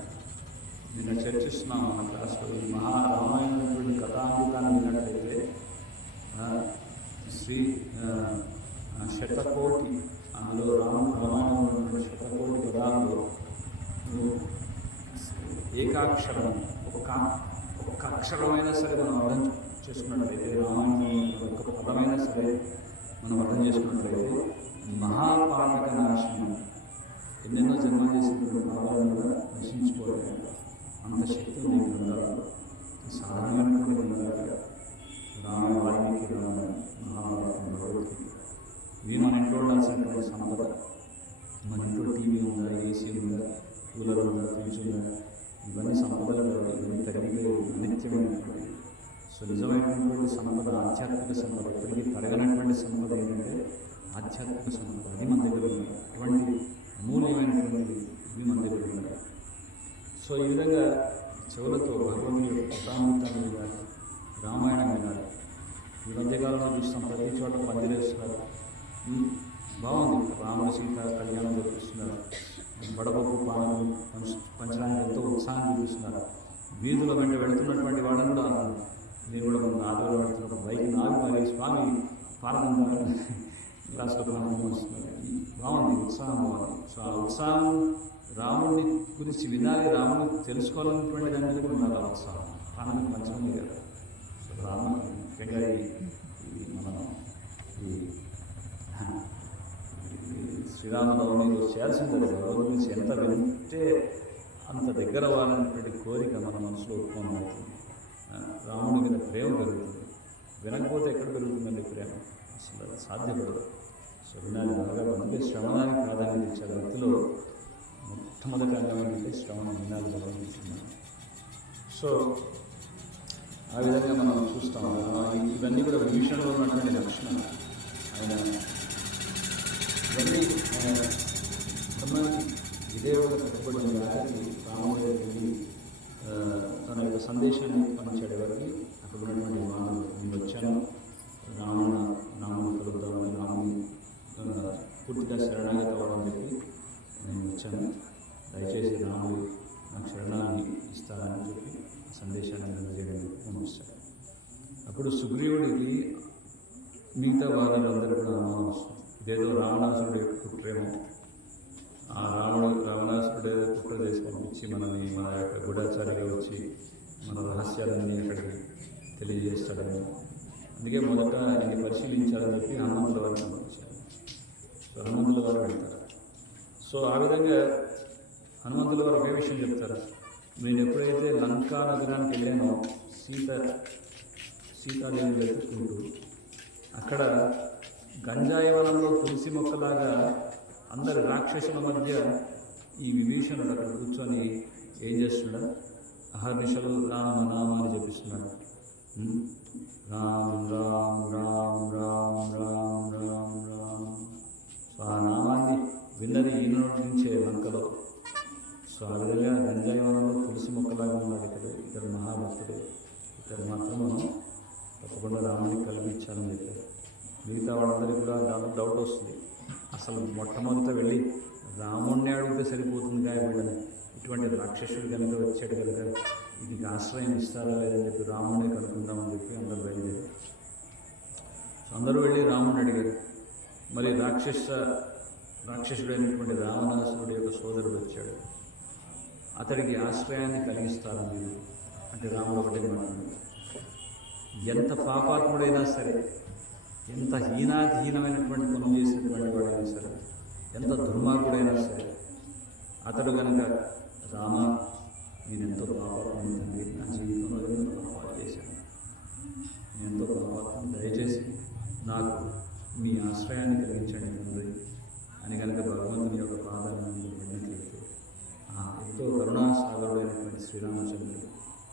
నిన్న చర్చిస్తున్నాం మన క్లాస్లో. ఈ మహారామాయణటువంటి కథామృతాన్ని విన్నట్లయితే శతకోటి, అందులో రామాయణంలో ఉన్నటువంటి శతకోటి పదాల్లో ఏకాక్షరం ఒక్క అక్షరమైనా సరే మనం అర్థం చేసుకున్నట్లయితే, రామాయణం ఒక పదమైనా సరే మనం అర్థం చేసుకున్నట్లయితే మహాపాతక నాశనం, ఎన్నెన్నో జన్మలు చేసినటువంటి పాపాలను కూడా నశించుకోవాలి. అంత శక్తి ఉంది ఈ గ్రంథాలు. సాధారణమైనటువంటి గ్రంథాలు రామాయణ, వాల్మీకి రామాయణం, మహాభారతం, భగవద్గీత ఇవి మన ఇంట్లో ఉండాల్సినటువంటి సంపద. మన ఇంట్లో టీవీ ఉందా, ఏసీ ఉందా, కూలర్ ఉందా, ఫ్రిడ్జ్ ఉందా, ఇవన్నీ సంపదలు కాదు. ఇవన్నీ తరిగిపోయి నిత్యమైనటువంటి. సో నిజమైనటువంటి సంపద, ఆధ్యాత్మిక సంపద, ఎప్పటికీ తరగనటువంటి సంపద ఏంటంటే ఆధ్యాత్మిక సంపద. అది మన దగ్గర ఉంది. అటువంటి అమూల్యమైనటువంటి ఇవి మన దగ్గర ఉన్నాయి. సో ఈ విధంగా చెవులతో భగవంతుని యొక్క కథామృతాన్ని వినాలి, రామాయణం వినాలి. ఈ మధ్యకాలంలో చూస్తాం, ప్రతి చోట పందిరేస్తున్నారు. బాగుంది, రాముడు సీత కళ్యాణం జరిపిస్తున్నారు. బడపప్పు పానలు పంచడానికి ఎంతో ఉత్సాహం చూపిస్తున్నారు. వీధుల వెంట వెళుతున్నటువంటి వాడని కూడా నేను కూడా మన ఆటోలో వెళ్తున్నప్పుడు బైక్ నాలుగు మరి స్వామి పాలన క్లాస్లో ప్రారంభం వస్తున్నారు. బాగుంది, ఉత్సాహం బాగుంది. సో ఆ ఉత్సాహం రాముడిని గురించి వినాలి, రాముడిని తెలుసుకోవాలన్నటువంటి దాని మీద కూడా ఉండాలి ఆ ఉత్సాహం. పాలన పంచమని కదా. సో రాము ముఖ్యంగా మనం ఈ శ్రీరామనవమి చేయాల్సిందే. భగవద్ గురించి ఎంత వింటే అంత దగ్గర వాళ్ళనేటువంటి కోరిక మన మనసులో ఉత్పన్నం అవుతుంది. రాముడి మీద ప్రేమ పెరుగుతుంది. వినకపోతే ఎక్కడ పెరుగుతుందండి ప్రేమ? అసలు అది సాధ్యపడదు. సో వినాలి బాగా. అందుకే శ్రవణానికి ప్రాధాన్యత ఇచ్చారు. భక్తిలో మొట్టమొదటి అంగం ఏంటంటే శ్రవణం, వినాలి గమనించున్నాను. సో ఆ విధంగా మనం చూస్తాం. ఇవన్నీ కూడా విభీషణలో ఉన్నటువంటి లక్షణాలు. ఆయన ఇవన్నీ బ్రహ్మానికి ఇదే ఒక కట్టుబడిన వారికి రాముడి వెళ్ళి తన యొక్క సందేశాన్ని పంపించాడు. వారికి అక్కడ ఉన్నటువంటి వానరు, నేను వచ్చాను రాముని కలుగుతామని, రాముని పూర్తిగా శరణాగతి అవ్వడం చెప్పి నేను వచ్చాను, దయచేసి రాముడు నాకు శరణాన్ని ఇస్తానని చెప్పి సందేశాన్ని అందజేయడం పంపిస్తాడు. అప్పుడు సుగ్రీవుడికి మిగతా వానరులందరూ కూడా అనుమానం వస్తుంది. ఇదేదో రావణాసురుడు యొక్క కుట్రేమో, ఆ రావణాసురుడే కుట్ర చేసి పంపించి మనని మన యొక్క గూఢాచారిగా వచ్చి మన రహస్యాలన్నీ అక్కడికి తెలియజేస్తాడని. అందుకే మొదట ఇది పరిశీలించాలని చెప్పి హనుమంతుల వారిని పంపించారు. సో హనుమంతుల వారు వెళ్తారు. సో ఆ విధంగా హనుమంతుల వారు ఒకే విషయం చెప్తారు. నేను ఎప్పుడైతే లంకా నగరానికి వెళ్ళానో సీతాదేవిని వెతుక్కుంటూ అక్కడ గంజాయి వనంలో తులసి మొక్కలాగా అందరి రాక్షసుల మధ్య ఈ విభీషణుడు అక్కడ కూర్చొని ఏం చేస్తున్నాడు? అహర్నిశలు రామనామాన్ని జపిస్తున్నాడు. రామ్ రామ్ రామ్ రామ్ రామ్ రామ్ రామ్. సో ఆ నామాన్ని భక్తుడు, ఇతను మాత్రం మనం తప్పకుండా రాముడిని కల్పించాలని చెప్పారు. మిగతా వాళ్ళందరికీ కూడా దాంట్లో డౌట్ వస్తుంది. అసలు మొట్టమొదట వెళ్ళి రాముడిని అడిగితే సరిపోతుంది గాయపడని, ఇటువంటి రాక్షసుడు కనుక వచ్చాడు కనుక ఇది ఆశ్రయం ఇస్తారా లేదని చెప్పి రాముడిని కనుక్కుందామని చెప్పి అందరూ బయలుదేరారు. అందరూ వెళ్ళి రాముడిని అడిగారు. మరి రాక్షసుడైనటువంటి రావణాసురుడి యొక్క సోదరుడు వచ్చాడు. అతడికి ఆశ్రయాన్ని కలిగిస్తారు మీరు అంటే రాముడు ఒకటే మాట్లాడు, ఎంత పాపాత్ముడైనా సరే, ఎంత హీనాతిహీనమైనటువంటి పనులు చేసినటువంటి వాడైనా సరే, ఎంత దుర్మార్గుడైనా సరే, అతడు కనుక రామ నేను ఎంతో పాపాత్ముడు తండ్రి, నా జీవితంలో ఎంతో పాపాలు చేశాను, నేను ఎంతో పాపాత్ముడు, దయచేసి నాకు మీ ఆశ్రయాన్ని కలిగించండి తండ్రి అని కనుక భగవంతుని యొక్క పాదాలను పడినట్లయితే ఎంతో కరుణాసాగరుడైనటువంటి శ్రీరామచంద్రుడు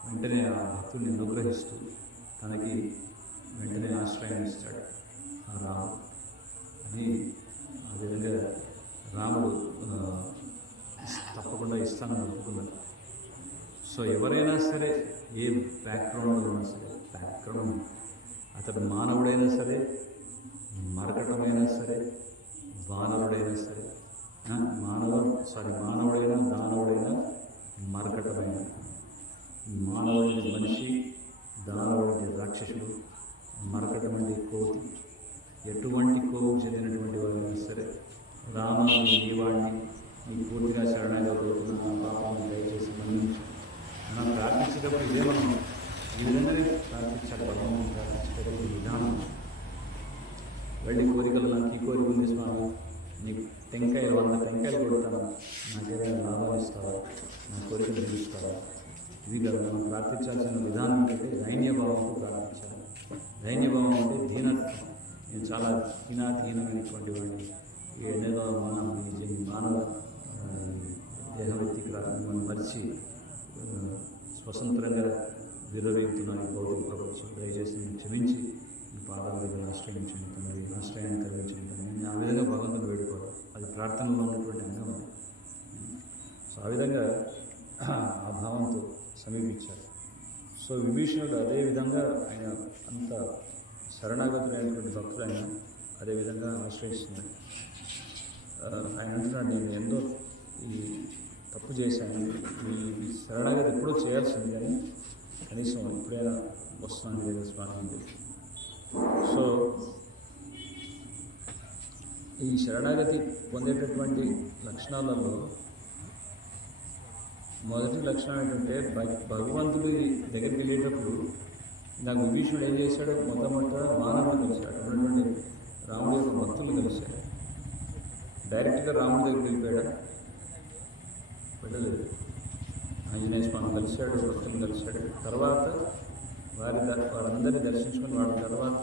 వెంటనే ఆ భక్తుడిని అనుగ్రహిస్తూ తనకి వెంటనే ఆశ్రయం ఇస్తాడు ఆ రాముడు అని. ఆ విధంగా రాముడు తప్పకుండా ఇస్తానని ఒప్పుకున్నాడు. సో ఎవరైనా సరే, ఏ బ్యాక్గ్రౌండ్లో ఉన్నా సరే, బ్యాక్గ్రౌండ్ అతడు మానవుడైనా సరే, మరకటమైనా సరే, వానరుడైనా సరే, మానవుడైనా దానవుడైనా మరకటమైన, మానవుడి మనిషి, దానవుడి రాక్షసుడు, మరకటమండి కోతి, ఎటువంటి కోపు చెందినటువంటి వారైనా సరే, రామ నీ వాడిని నీ పూర్తిగా శరణంగా కోరుతున్న పాపాన్ని దయచేసి మన్నించి మనం ప్రార్థించేటప్పుడు ఇదే మనం ఈ విధంగానే ప్రార్థించాలి. భగవంతుని ప్రార్థించేటప్పుడు విధానం వెళ్ళి కోరికలు, నాకు ఈ కోరిక ఉంది స్వామి, నీకు 100 టెంకాయలు కొడతాను, నాకు ఏదైనా లాభం ఇస్తావా, నా కోరికలు తీరుస్తావా, ఇది కదా మనం ప్రార్థించాల్సిన విధానం. ఏంటంటే దైన్యభావంతో ప్రార్థించాలి. దైన్యభావం అంటే దీనత్వం. నేను చాలా హీనాతిహీనమైనటువంటి వాడిని, ఏదో మానవ దేహవ్యక్తికి మనం మరిచి స్వతంత్రంగా విరవేగుతున్నాను ఈ భౌతిక ప్రపంచం, దయచేసి నేను క్షమించి ఈ పాదాల దగ్గర ఆశ్రయించండి తండ్రి, ఆశ్రయాన్ని కలిగించండి తండ్రి. నేను ఆ విధంగా భగవంతుని వేడుకోవాలి. అది ప్రార్థనలో ఉన్నటువంటి అంగం. సో ఆ విధంగా ఆ భావంతో సమీపించారు. సో విభీషణుడు అదేవిధంగా ఆయన అంత శరణాగతులైనటువంటి భక్తులు ఆయన అదేవిధంగా ఆశ్రయిస్తున్నాడు. ఆయన అంటున్నాడు, నేను ఎంతో ఈ తప్పు చేశాను, ఈ శరణాగతి ఎప్పుడూ చేయాల్సింది కానీ కనీసం ఎప్పుడైనా వస్తున్నాను లేదా స్వామి అని. సో ఈ శరణాగతి పొందేటటువంటి లక్షణాలలో మొదటి లక్షణం ఏంటంటే భగవంతుడి దగ్గరికి వెళ్ళేటప్పుడు నాకు విభీషణుడు ఏం చేశాడు, మొట్టమొదట మానవుడు కలిశాడు, అటువంటి రాముడి యొక్క భక్తులు కలిశాడు. డైరెక్ట్గా రాముడి దగ్గరికి వెళ్ళిపోయాడు, వెళ్ళలేదు. ఆంజనేయ స్వామి కలిశాడు, భక్తులు కలిశాడు. తర్వాత వారందరినీ దర్శించుకుని వాడి తర్వాత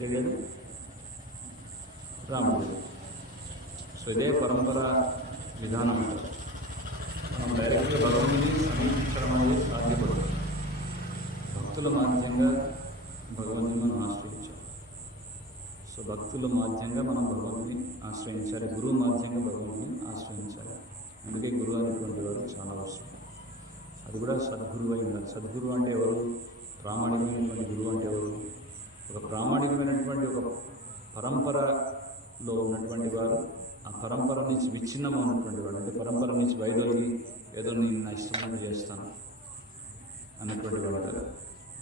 వెళ్ళాడు రాముడు. సో ఇదే పరంపర విధానం. మనం డైరెక్ట్గా భగవంతుని సమీపించడం అనేది సాధ్యపడదు. భక్తుల మాధ్యంగా భగవంతుని మనం ఆశ్రయించాలి. సో భక్తుల మాధ్యంగా మనం భగవంతుని ఆశ్రయించాలి, గురువు మాధ్యంగా భగవంతుని ఆశ్రయించాలి. అందుకే గురువు అనేటువంటి వారు చాలా అవసరం. అది కూడా సద్గురువు అయి ఉండాలి. సద్గురువు అంటే ఎవరు? ప్రామాణికమైనటువంటి గురువు అంటే ఎవరు? ఒక ప్రామాణికమైనటువంటి ఒక పరంపరలో ఉన్నటువంటి వారు, ఆ పరంపర నుంచి విచ్ఛిన్నం ఉన్నటువంటి వాడు, అంటే పరంపర నుంచి వైదొలిగి ఏదో నేను నా ఇష్టం చేస్తాను అన్నటువంటి వాడు కదా,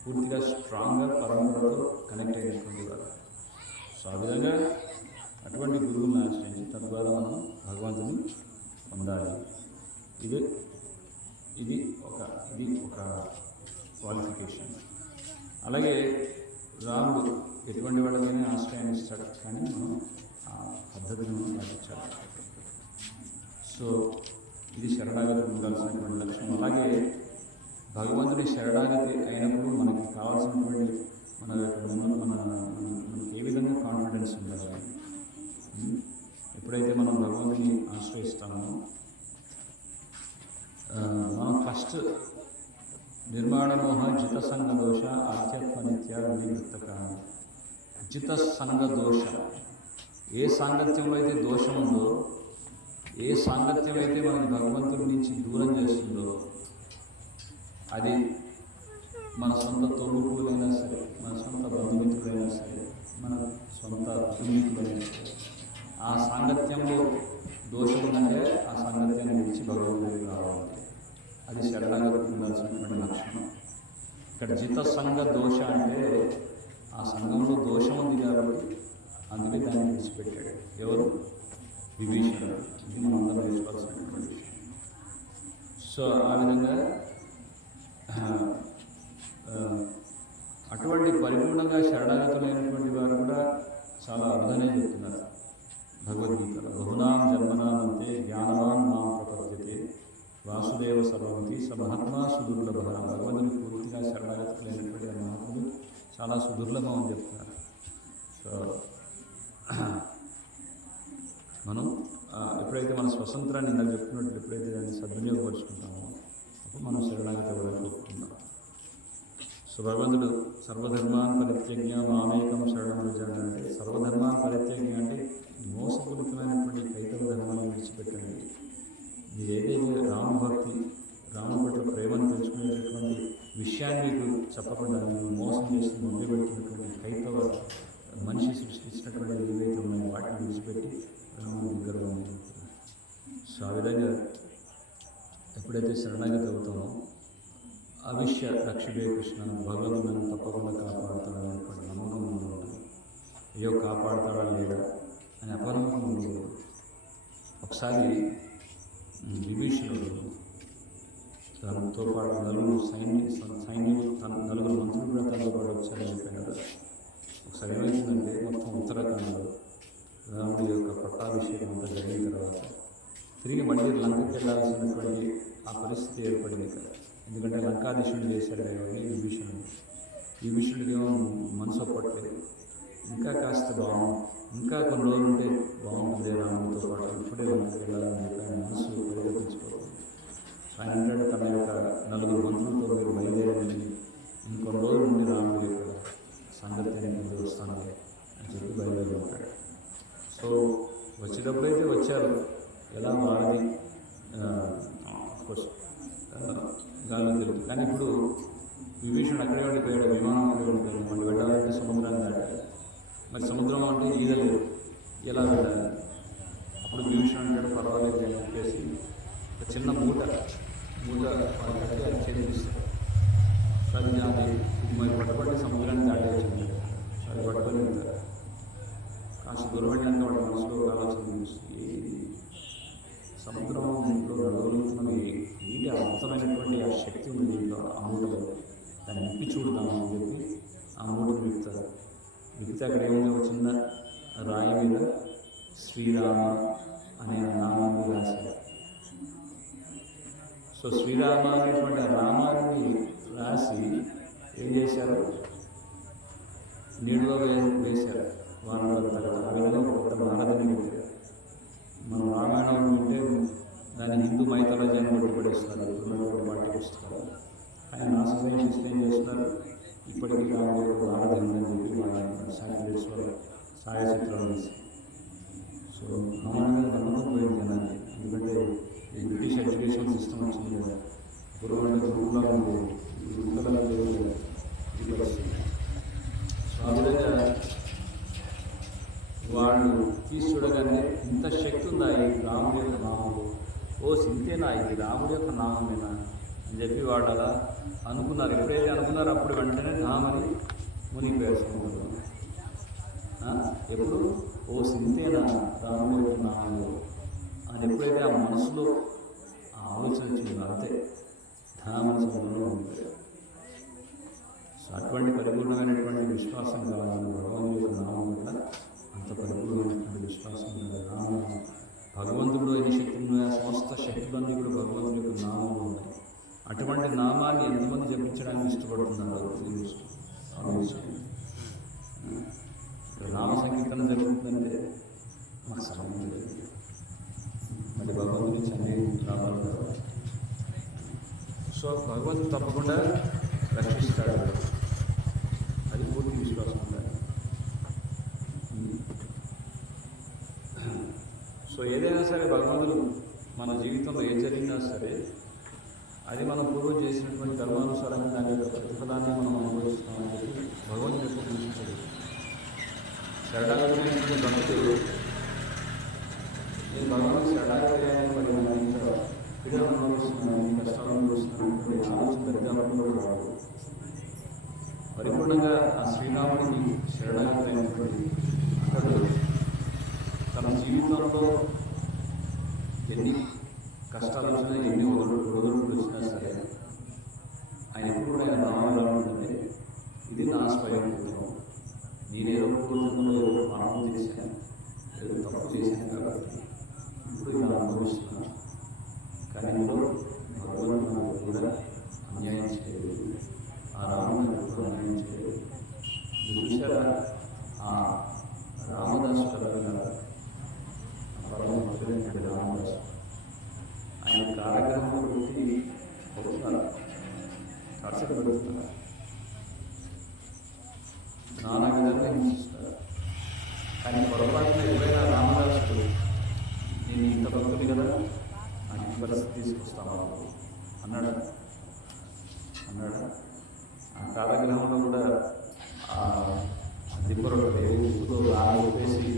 పూర్తిగా స్ట్రాంగ్గా పరంపరతో కనెక్ట్ అయినటువంటి వారు. సో ఆ విధంగా అటువంటి గురువుని ఆశ్రయించి తద్వారా మనం భగవంతుని పొందాలి. ఇది ఒక క్వాలిఫికేషన్. అలాగే రాముడు ఎటువంటి వాళ్ళకైనా ఆశ్రయాన్ని ఇస్తాడు, కానీ మనం ఆ పద్ధతిని మనం పాటించాలి. సో ఇది శరణాగతి ఉండాల్సినటువంటి లక్ష్యం. అలాగే భగవంతుడి శరణాగతి అయినప్పుడు మనకి కావాల్సినటువంటి మనకి ఏ విధంగా కాన్ఫిడెన్స్ ఉండాలి. ఎప్పుడైతే మనం భగవంతుని ఆశ్రయిస్తామో మనం ఫస్ట్ నిర్మాణమోహ జిత సంఘ దోష ఆధ్యాత్మ నిత్య వినివృత్తకాన్ని. జిత సంఘ దోష, ఏ సాంగత్యంలో అయితే దోషం ఉందో, ఏ సాంగత్యం అయితే మనకి భగవంతుడి నుంచి దూరం చేస్తుందో అది మన సొంత తోబుట్టువులైనా సరే, మన సొంత బంధుమిత్రులైనా సరే, మన సొంత కుటుంబీకులైనా సరే, ఆ సాంగత్యంలో దోషం ఉందంటే ఆ సాంగత్యాన్ని విడిచి భగవంతుడికి రావాలి. అది శరణాగతికి ఉండాల్సినటువంటి లక్షణం. ఇక్కడ జిత సంఘ దోష అంటే ఆ సంఘంలో దోషం ఉంది కాబట్టి అందుకే దాన్ని విడిచిపెట్టాడు. ఎవరు? విభీషణుడు. ఇది మనందరం నేర్చుకోవాల్సినటువంటి విషయం. సో ఆ విధంగా అటువంటి పరిపూర్ణంగా శరణాగతులైనటువంటి వారు కూడా చాలా అర్థనే చెప్తున్నారు భగవద్గీతలో. బహునాం జన్మనామంతే జ్ఞానవాన్ మాం ప్రపద్యతే వాసుదేవ సర్వమితి స మహాత్మా సుదుర్లభ. భగవంతుని పూర్తిగా శరణాగతులైనటువంటి మహాత్ములు చాలా సుదుర్లభం అని చెప్తున్నారు. సో మనం ఎప్పుడైతే మన స్వతంత్రాన్ని ఇందాక చెప్తున్నట్టు ఎప్పుడైతే దాన్ని సద్వినియోగపరుచుకుంటామో అప్పుడు మనం శరణాగతి అవ్వడానికి ఒప్పుకుంటాం. సో భగవంతుడు సర్వధర్మాన్ పరిత్యజ్ఞ మామేకం శరణం విజాన అంటే సర్వధర్మాన్ పరిత్యజ్ఞ అంటే మోసపూరితమైనటువంటి కైతవ ధర్మాన్ని విడిచిపెట్టండి. మీరు ఏదైతే రామభక్తి, రాము పట్ల ప్రేమను పెంచుకునేటటువంటి విషయాన్ని మీకు చెప్పకుండా మీరు మోసం చేసి మొదలుపెట్టినటువంటి కైతవ మనిషి సృష్టించినటువంటి ఏవైతే ఉన్నాయో వాటిని విడిచిపెట్టి రాముని దగ్గర ఉంది. సో ఆ విధంగా ఎప్పుడైతే శరణాగతి అవుతామో అవిష్య రక్షిడే కృష్ణ, భగవంతుడు నన్ను తప్పకుండా కాపాడుతాడనేటువంటి నమ్మకం ఉండదు. అయ్యో కాపాడుతాడా లేదా అని అపనమ్మకం ఉండదు. ఒకసారి విభీషణుడు తనతో పాటు నలుగురు సైన్యులు నలుగురు మంత్రులు కూడా తనతో పాటు వచ్చారని చెప్పాను కదా. ఒకసారి ఏమైందంటే మొత్తం ఉత్తరాఖండ్లో రాముడి యొక్క పట్టాభిషేకం అంతా జరిగిన తర్వాత తిరిగి మళ్ళీ లంకకి వెళ్ళాల్సినటువంటి ఆ పరిస్థితి ఏర్పడింది కదా. ఎందుకంటే లంకాధీశుడు చేశాడు కాబట్టి విభీషణుడికి ఏమో మనసు ఒప్పట్లేదు. ఇంకా కాస్త ఇంకా కొన్ని రోజులు ఉంటే బాగుంటుంది రాముడితో పాటు, ఇప్పుడే లంకకి వెళ్ళాలని చెప్పి ఆయన మనసు పరిగెత్తించుకోవాలి. ఆయన అంటాడు తన యొక్క నలుగురు మంత్రులతో మీరు బయలుదేరండి, ఇంకొన్ని రోజులు నుండి రాముడి యొక్క సాంగత్యాన్ని ముందు వస్తాను అని చెప్పి బయలుదేరి ఉంటాడు. సో వచ్చేటప్పుడైతే వచ్చారు, ఎలా మారది అఫ్కోర్స్ గాలి తెలుసు. కానీ ఇప్పుడు విభీషణుడు అక్కడే ఉండిపోయాడు, విమానం అక్కడే ఉండిపోయాడు. మనం వెళ్ళాలంటే సముద్రాన్ని దాటాలి. మరి సముద్రం అంటే ఈదలేదు, ఎలా వెళ్ళాలి? అప్పుడు విభీషణుడు అంటాడు పర్వాలేదు అని చెప్పేసి ఒక చిన్న మూట వాళ్ళ కట్టి అది చేపిస్తాడు. సో అది మరి పట్టుబడి సముద్రాన్ని దాటేసింది. సో అది పట్టుకొని వెళ్తారు. కాస్త దూరం వెళ్ళాక వాడి మనసులో ఆలోచన ఈ సముద్రంలో నడవలుతున్న ఏంటి అద్భుతమైనటువంటి ఆ శక్తి ఉంది దీంట్లో, ఆ మూటలో, దాన్ని నిప్పి చూడదామని చెప్పి ఆ మూటను విప్పుతారు. విప్పితే అక్కడ ఏముంది, ఒక చిన్న రాయి మీద శ్రీరామ అనే నామాన్ని రాశారు. సో శ్రీరామ అనేటువంటి ఆ నామాన్ని రాసి ఏం చేశారు, నీళ్ళలో వేశారు. వానలో ఆ విధంగా ఒక కొత్త నారదని పెట్టారు. మనం రామాయణం వింటే దాన్ని హిందూ మైథాలజీ అని పట్టుబడేస్తున్నారు ఇప్పుడున్నటువంటి పాఠ్య పుస్తకాలు. ఆయన నాసా సైంటిస్ట్ ఏం చేస్తున్నారు, ఇప్పటికీ రాముడు నారద ఉందని చెప్పి వాళ్ళ శాటిలైట్స్ వల్ల ఛాయాచిత్రాలు వేసి. సో రామాయణం నమ్మకం పోయింది జనాన్ని. ఎందుకంటే ఈ బ్రిటిష్ ఎడ్యుకేషన్ సిస్టమ్ వచ్చింది కదా, గురువు అంటే గురుకులాలు ఉండేవి, ఈ గురుకులాలు లేవు ఈ పరిస్థితి. సో ఆ విధంగా వాళ్ళు తీసి చూడగానే ఇంత శక్తి ఉందా ఈ రాముడి యొక్క నామంలో, ఓ సింతేనా ఇది రాముడి యొక్క నామమేనా అని చెప్పి వాళ్ళు అలా అనుకున్నారు. ఎప్పుడైతే అనుకున్నారో అప్పుడు వెంటనే నామని మునిగిపోయారు సముద్రంలో. ఎప్పుడు ఓ సింతేనా రాముడి యొక్క నామంలో అని ఎప్పుడైతే ఆ మనసులో ఆ ఆలోచన వచ్చిందో అంతే ధామని సముద్రంలో మునిగిపోయారు. సో అటువంటి పరిపూర్ణమైనటువంటి విశ్వాసం కావాలని భగవాన్ యొక్క నామం కూడా అంత పరిపూర్ణమైనటువంటి విశ్వాసం నామం. భగవంతుడు ఎన్ని శక్తులు ఉన్నాయో సమస్త శక్తులన్నీ కూడా భగవంతుడి యొక్క నామంలో ఉన్నాయి. అటువంటి నామాన్ని ఎంతమంది జపించడానికి ఇష్టపడుతున్నారు ఆలోచించండి. ఇక్కడ నామ సంకీర్తన జరుగుతుందంటే మాకు సంబంధం లేదు. మరి భగవంతుడి నుంచి అన్ని నామాలు కావాలి. సో భగవంతుడు తప్పకుండా రక్షిస్తాడు, అది పూర్తి విశ్వాసం ఉండాలి. సో ఏదైనా సరే భగవంతుడు మన జీవితంలో ఏం జరిగినా సరే అది మనం పూర్వం చేసినటువంటి కర్మానుసారంగా దాని యొక్క ప్రతిఫలాన్ని వస్తున్నామని చెప్పి భగవంతుడు ఎప్పుడు దూషించడు. శరణాగతులైనటువంటి భక్తుడు నేను భగవంతుడు శరణాగతయ్యాన్ని మరి నాకు ఇంకా పీడలు అనుభవిస్తున్నాను, కష్టాలు అనుభవిస్తున్నాను ఆలోచన దరిదాపుల్లో రాదు. పరిపూర్ణంగా ఆ శ్రీరాముడికి శరణాగతులైనటువంటి అతడు తన జీవితంలో ఎన్ని కష్టాలు వచ్చినా, ఎన్ని ఒదుడుకులు వచ్చినా సరే ఆయన ఎప్పుడు కూడా ఆయన రామాయణంలో ఉంటుందంటే ఇది నా స్వయం కృతం, నేనేదో పూర్వజన్మలో ఏదో పాపం చేశాను, ఏదో తప్పు చేశాను కాబట్టి ఇప్పుడు ఇలా అనుభవిస్తున్నాను. కానీ ఇందులో భగవంతుడు నాకు కూడా అన్యాయం చేయలేదు, ఆ రాముడు నాకు కూడా అన్యాయం చేయలేదు. మీరు చూసారా ఆ రామదాసు కథ పరమభక్తుడైనటువంటి రామదాసు ఆయన కారాగ్రహంలో పెట్టి పెడుతున్నారు, కర్షక పెడుతున్నారు, నానా విధంగా హింసిస్తారు. కానీ పొరపాటున ఎవరైనా రామదాసుడు నేను ఇంత భక్తుడి కదా నాకు ఈ పరిస్థితి తీసుకొస్తాను అన్నాడా? ఆ కారాగ్రహంలో కూడా దిబ్బరొట్టు ఉప్పుతో రాళ్ళు వేసి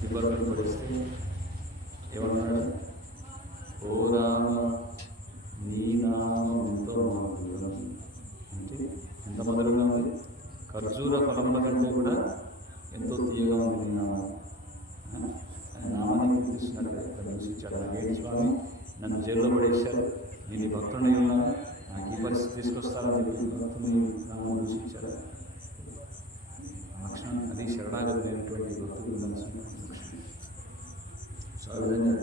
దిబ్బరొట్టు పడేస్తే ఏమన్నాడు? ఓ రామ నీ నామం ఎంతో మధురం, అంటే ఎంత మధురంగా ఉంది, ఖర్జూర ఫలముల కంటే కూడా ఎంతో తీయగా ఉంది నీ నామం. నామాన్ని కీర్తిస్తున్నాడు, దూషించాడు. నాగేంటి స్వామి నన్ను జైల్లో పడేశారు, నేను భక్తుని ఉన్నాను, నాకు ఈ పరిస్థితి తీసుకొస్తానని చెప్పి భక్తుని నామం దూషించాడు. లక్షణం అది శరణాగతి లేనటువంటి భక్తులు ఉండాల్సిన. సో ఆ విధంగా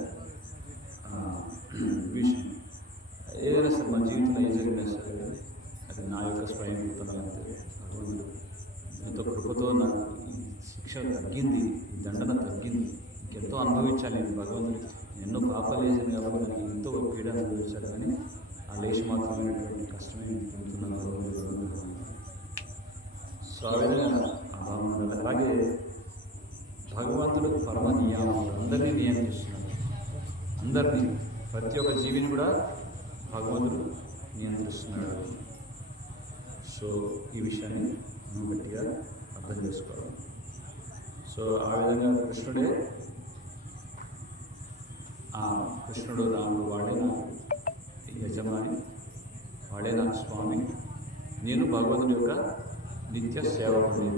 విభీషణ్ ఏదైనా సరే మన జీవితంలో ఏ జరిగినా సరే అది నా యొక్క స్వయం కృతనంతే. భగవంతుడు ఎంతో కృపతో నాకు ఈ శిక్ష తగ్గింది, ఈ దండన తగ్గింది, ఇంకెంతో అనుభవించాలి. నేను భగవంతుడు ఎన్నో పాపాలు చేశాను కాబట్టి నాకు ఎంతో పీడ అనుభవించాడు, కానీ ఆ లేచి మాత్రమైనటువంటి కష్టమే నేను పొందుతున్నాను భగవంతుడు. సో ఆ విధంగా ఆ భావన. అలాగే భగవంతుడు పరమ నియామకుడు, అందరినీ నియంత్రిస్తున్నాడు, అందరినీ ప్రతి ఒక్క జీవిని కూడా భగవంతుడు నియంత్రిస్తున్నాడు. సో ఈ విషయాన్ని మనం గట్టిగా అర్థం చేసుకోవాలి. సో ఆ విధంగా కృష్ణుడు రాముడు వాడే నాకు యజమాని, వాడే నాకు స్వామి, నేను భగవంతుడి యొక్క నిత్య సేవకుని,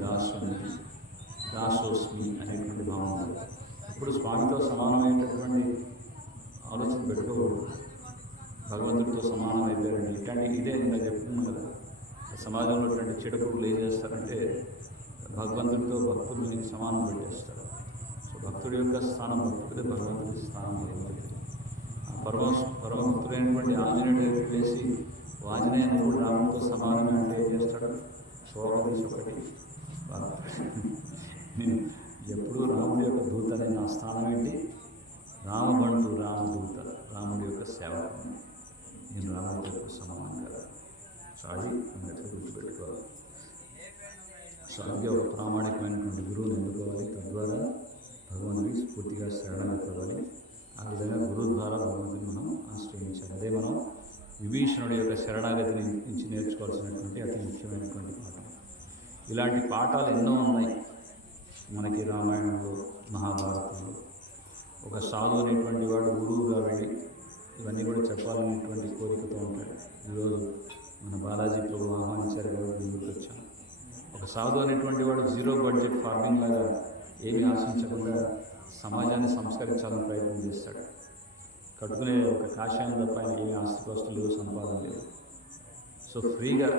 దాసోస్మి అనేటువంటి భావన. ఇప్పుడు స్వామితో సమానమైనటువంటి ఆలోచన పెట్టుకోకూడదు, భగవంతుడితో సమానం అయిపోయారండి. ఇట్లాంటి ఇదే ఇందాక చెప్తున్నాం కదా, సమాజంలో ఇట్లాంటి చెడుపులు ఏం చేస్తారంటే భగవంతుడితో భక్తుడిని సమానం పెట్టేస్తారు. సో భక్తుడి యొక్క స్థానం భక్తుడే, భగవంతుడి స్థానం భగవంతుడి. పరమభక్తుడైనటువంటి ఆంజనేయుడు వేసి ఆంజనేయుడు కూడా రాముడితో సమానమే అంటే ఏం చేస్తాడు? శోభ ఒకటి నేను ఎప్పుడూ రాముడి యొక్క దూతనే, నా స్థానం ఏంటి? రామబంటు, రామదూత, రాముడి యొక్క సేవకుని, నేను రాముడి యొక్క సమానం కదా. సో అది అన్నట్లు గుర్తుపెట్టుకోవాలి. సో అలాగే ఒక ప్రామాణికమైనటువంటి గురువుని ఎన్నుకోవాలి, తద్వారా భగవంతుడికి పూర్తిగా శరణాగతి. ఆ విధంగా గురువు ద్వారా భగవంతుని మనం ఆశ్రయించాలి. అదే మనం విభీషణుడి యొక్క శరణాగతిని నుంచి నేర్చుకోవాల్సినటువంటి అతి ముఖ్యమైనటువంటి పాఠం. ఇలాంటి పాఠాలు ఎన్నో ఉన్నాయి మనకి రామాయణంలో, మహాభారతంలో. ఒక సాధువు అనేటువంటి వాడు గురువుగా వెళ్ళి ఇవన్నీ కూడా చెప్పాలనేటువంటి కోరికతో ఉంటాడు. ఈరోజు మన బాలాజీ ప్రభు ఆహ్వానించారు కాబట్టి ముందుకు వచ్చాను. ఒక సాధువు అనేటువంటి వాడు జీరో బడ్జెట్ ఫార్మింగ్ లాగా ఏమీ ఆశించకుండా సమాజాన్ని సంస్కరించాలని ప్రయత్నం చేస్తాడు. కట్టుకునే ఒక కాషాయం తప్ప ఆయన ఏ ఆస్తిపాస్తులు లేవు, సంపాదన లేవు. సో ఫ్రీగా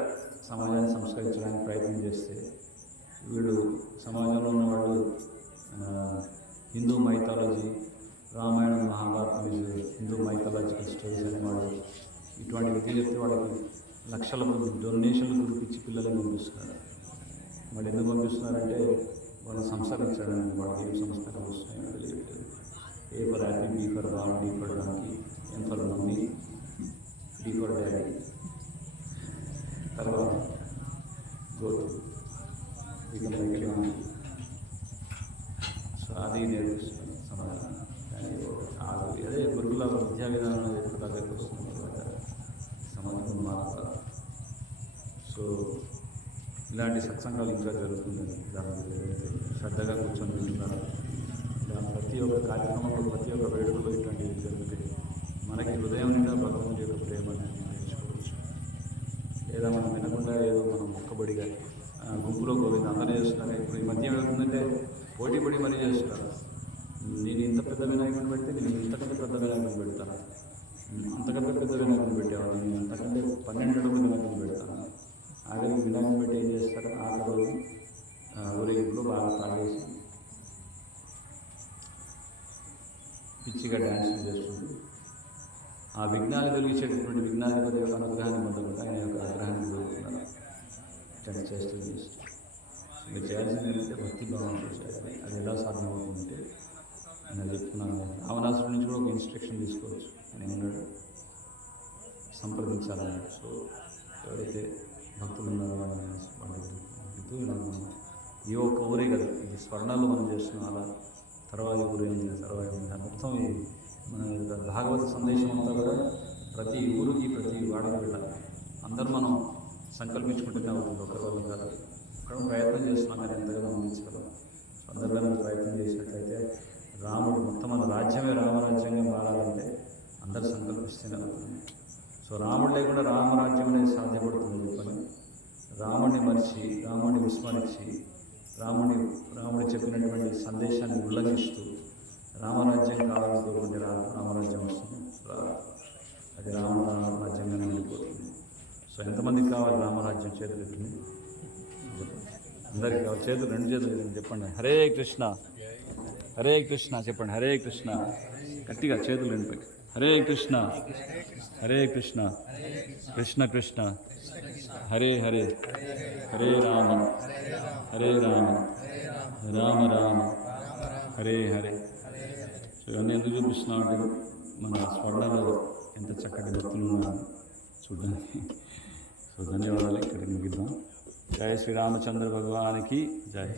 సమాజాన్ని సంస్కరించడానికి ప్రయత్నం చేస్తే వీళ్ళు సమాజంలో ఉన్నవాళ్ళు Hindu mythology, Ramayanam, Mahabharatam, Hindu mythological stories అనేవాళ్ళు ఇటువంటి విద్య చెప్తే వాళ్ళకి లక్షల డొనేషన్లు గురిపించి పిల్లల్ని పంపిస్తున్నారు. వాళ్ళు ఎందుకు పంపిస్తున్నారంటే వాళ్ళని సంస్కరించడానికి. వాళ్ళకి ఏం సంస్కారం వస్తున్నాయో తెలియట్లేదు. A for apple, B for ball, D for donkey, M for mummy, D for daddy, తర్వాత గోతు, సో అది నేర్పిస్తుంది సమాధానం. కానీ అదే గురుకుల విద్యా విధానంలో ఎక్కువ దగ్గరకు వస్తున్న తర్వాత సమాజం మారుతారు. సో ఇలాంటి సత్సంగాలు ఇంకా జరుగుతుందని దాని శ్రద్ధగా కూర్చొని వింటున్నారు. ఇలా ప్రతి ఒక్క కార్యక్రమంలో, ప్రతి ఒక్క వేడుకలో ఇట్లాంటివి జరిగితే మనకి హృదయం నిండా భగవంతుడి యొక్క ప్రేమను నేర్చుకోవచ్చు. లేదా మనం వినకుండా ఏదో మనం మొక్కబడిగా గుంపులో గోవింద అందరూ చేస్తున్నారు. ఇప్పుడు ఈ మధ్య ఏమవుతుందంటే పోటీ పడి మరీ చేస్తున్నారు. నేను ఇంత పెద్ద వినాయకుని పెడితే నేను ఇంతకంటే పెద్ద వినాయకుని పెడతాను, అంతకంటే పెద్ద వినాయకుని పెట్టేవాడు, నేను అంతకంటే 12 అడుగుల వినాయకుని పెడతాను. ఆఖరికి వినాయకుని పెట్టి ఏం చేస్తారు, ఆఖరు ఊరేగింపులో బాగా తాగేసి పిచ్చిగా డ్యాన్సులు చేస్తుంది. ఆ విఘ్నాలు తొలగించేటటువంటి విఘ్నాధిపతి యొక్క అనుగ్రహాన్ని పొందకుండా ఆయన యొక్క ఆగ్రహాన్ని జరుగుతున్నారు. ఇట్లాంటి చేస్తుంది. మీరు చేయాల్సింది ఏంటంటే భక్తి భావంతో చేయాలి. అది ఎలా సాధ్యమవుతుందంటే నేను చెప్తున్నాను, రావణాసుడి నుంచి కూడా ఒక ఇన్స్ట్రక్షన్ తీసుకోవచ్చు. ఆయన ఏమన్నాడు, సంప్రదించాలన్నాడు. సో ఎవరైతే భక్తులు ఉన్నారో వాళ్ళతో ఇలా ఈ ఒక్క ఊరే కదా, ఇది స్వర్ణాలు మనం చేస్తున్నాం. అలా తర్వాత ఊరే ఉంది, తర్వాత మొత్తం మన భాగవత సందేశం అంతా కూడా ప్రతి ఊరికి, ప్రతి వాడికి వెళ్ళాలి. అందరూ మనం సంకల్పించుకుంటూనే అవుతుంది, ఒకరి వల్ల కాదు. ఇక్కడ ప్రయత్నం చేస్తున్నాం కానీ ఎంతగానో అందించగలం. అందరిలో ప్రయత్నం చేసినట్లయితే రాముడు మొత్తం మన రాజ్యమే రామరాజ్యంగా మారాలంటే అందరూ సంకల్పిస్తూనే అవుతుంది. సో రాముడు లేకుండా రామరాజ్యం అనేది సాధ్యపడుతుంది చెప్పని రాముడిని మర్చి, రాముడిని విస్మరించి, రాముడు చెప్పినటువంటి సందేశాన్ని ఉల్లంఘిస్తూ రామరాజ్యం కావాలనుకోకుండా రామరాజ్యం వస్తుంది. అది రామరాజ్యంగానే ఉండిపోతుంది. సో ఎంతమందికి కావాలి రామరాజ్యం? చేతులు ఎత్తుంది, అందరికి కావాలి. చేతులు, 2 చేతులు చెప్పండి, హరే కృష్ణ హరే కృష్ణ చెప్పండి, హరే కృష్ణ గట్టిగా చేతులు నింపి, హరే కృష్ణ హరే కృష్ణ కృష్ణ కృష్ణ హరే హరే, హరే రామ హరే రామ రామ రామ హరే హరే. సో ఇవన్నీ ఎందుకు చూపిస్తున్నాం అంటే మన స్వర్ణాలలో ఎంత చక్కటి భక్తులు ఉన్నారు చూడడానికి. సో ధన్యవాదాలు. ఇక్కడికి ముగిద్దాం. జయ శ్రీరామచంద్ర భగవానికి జయ.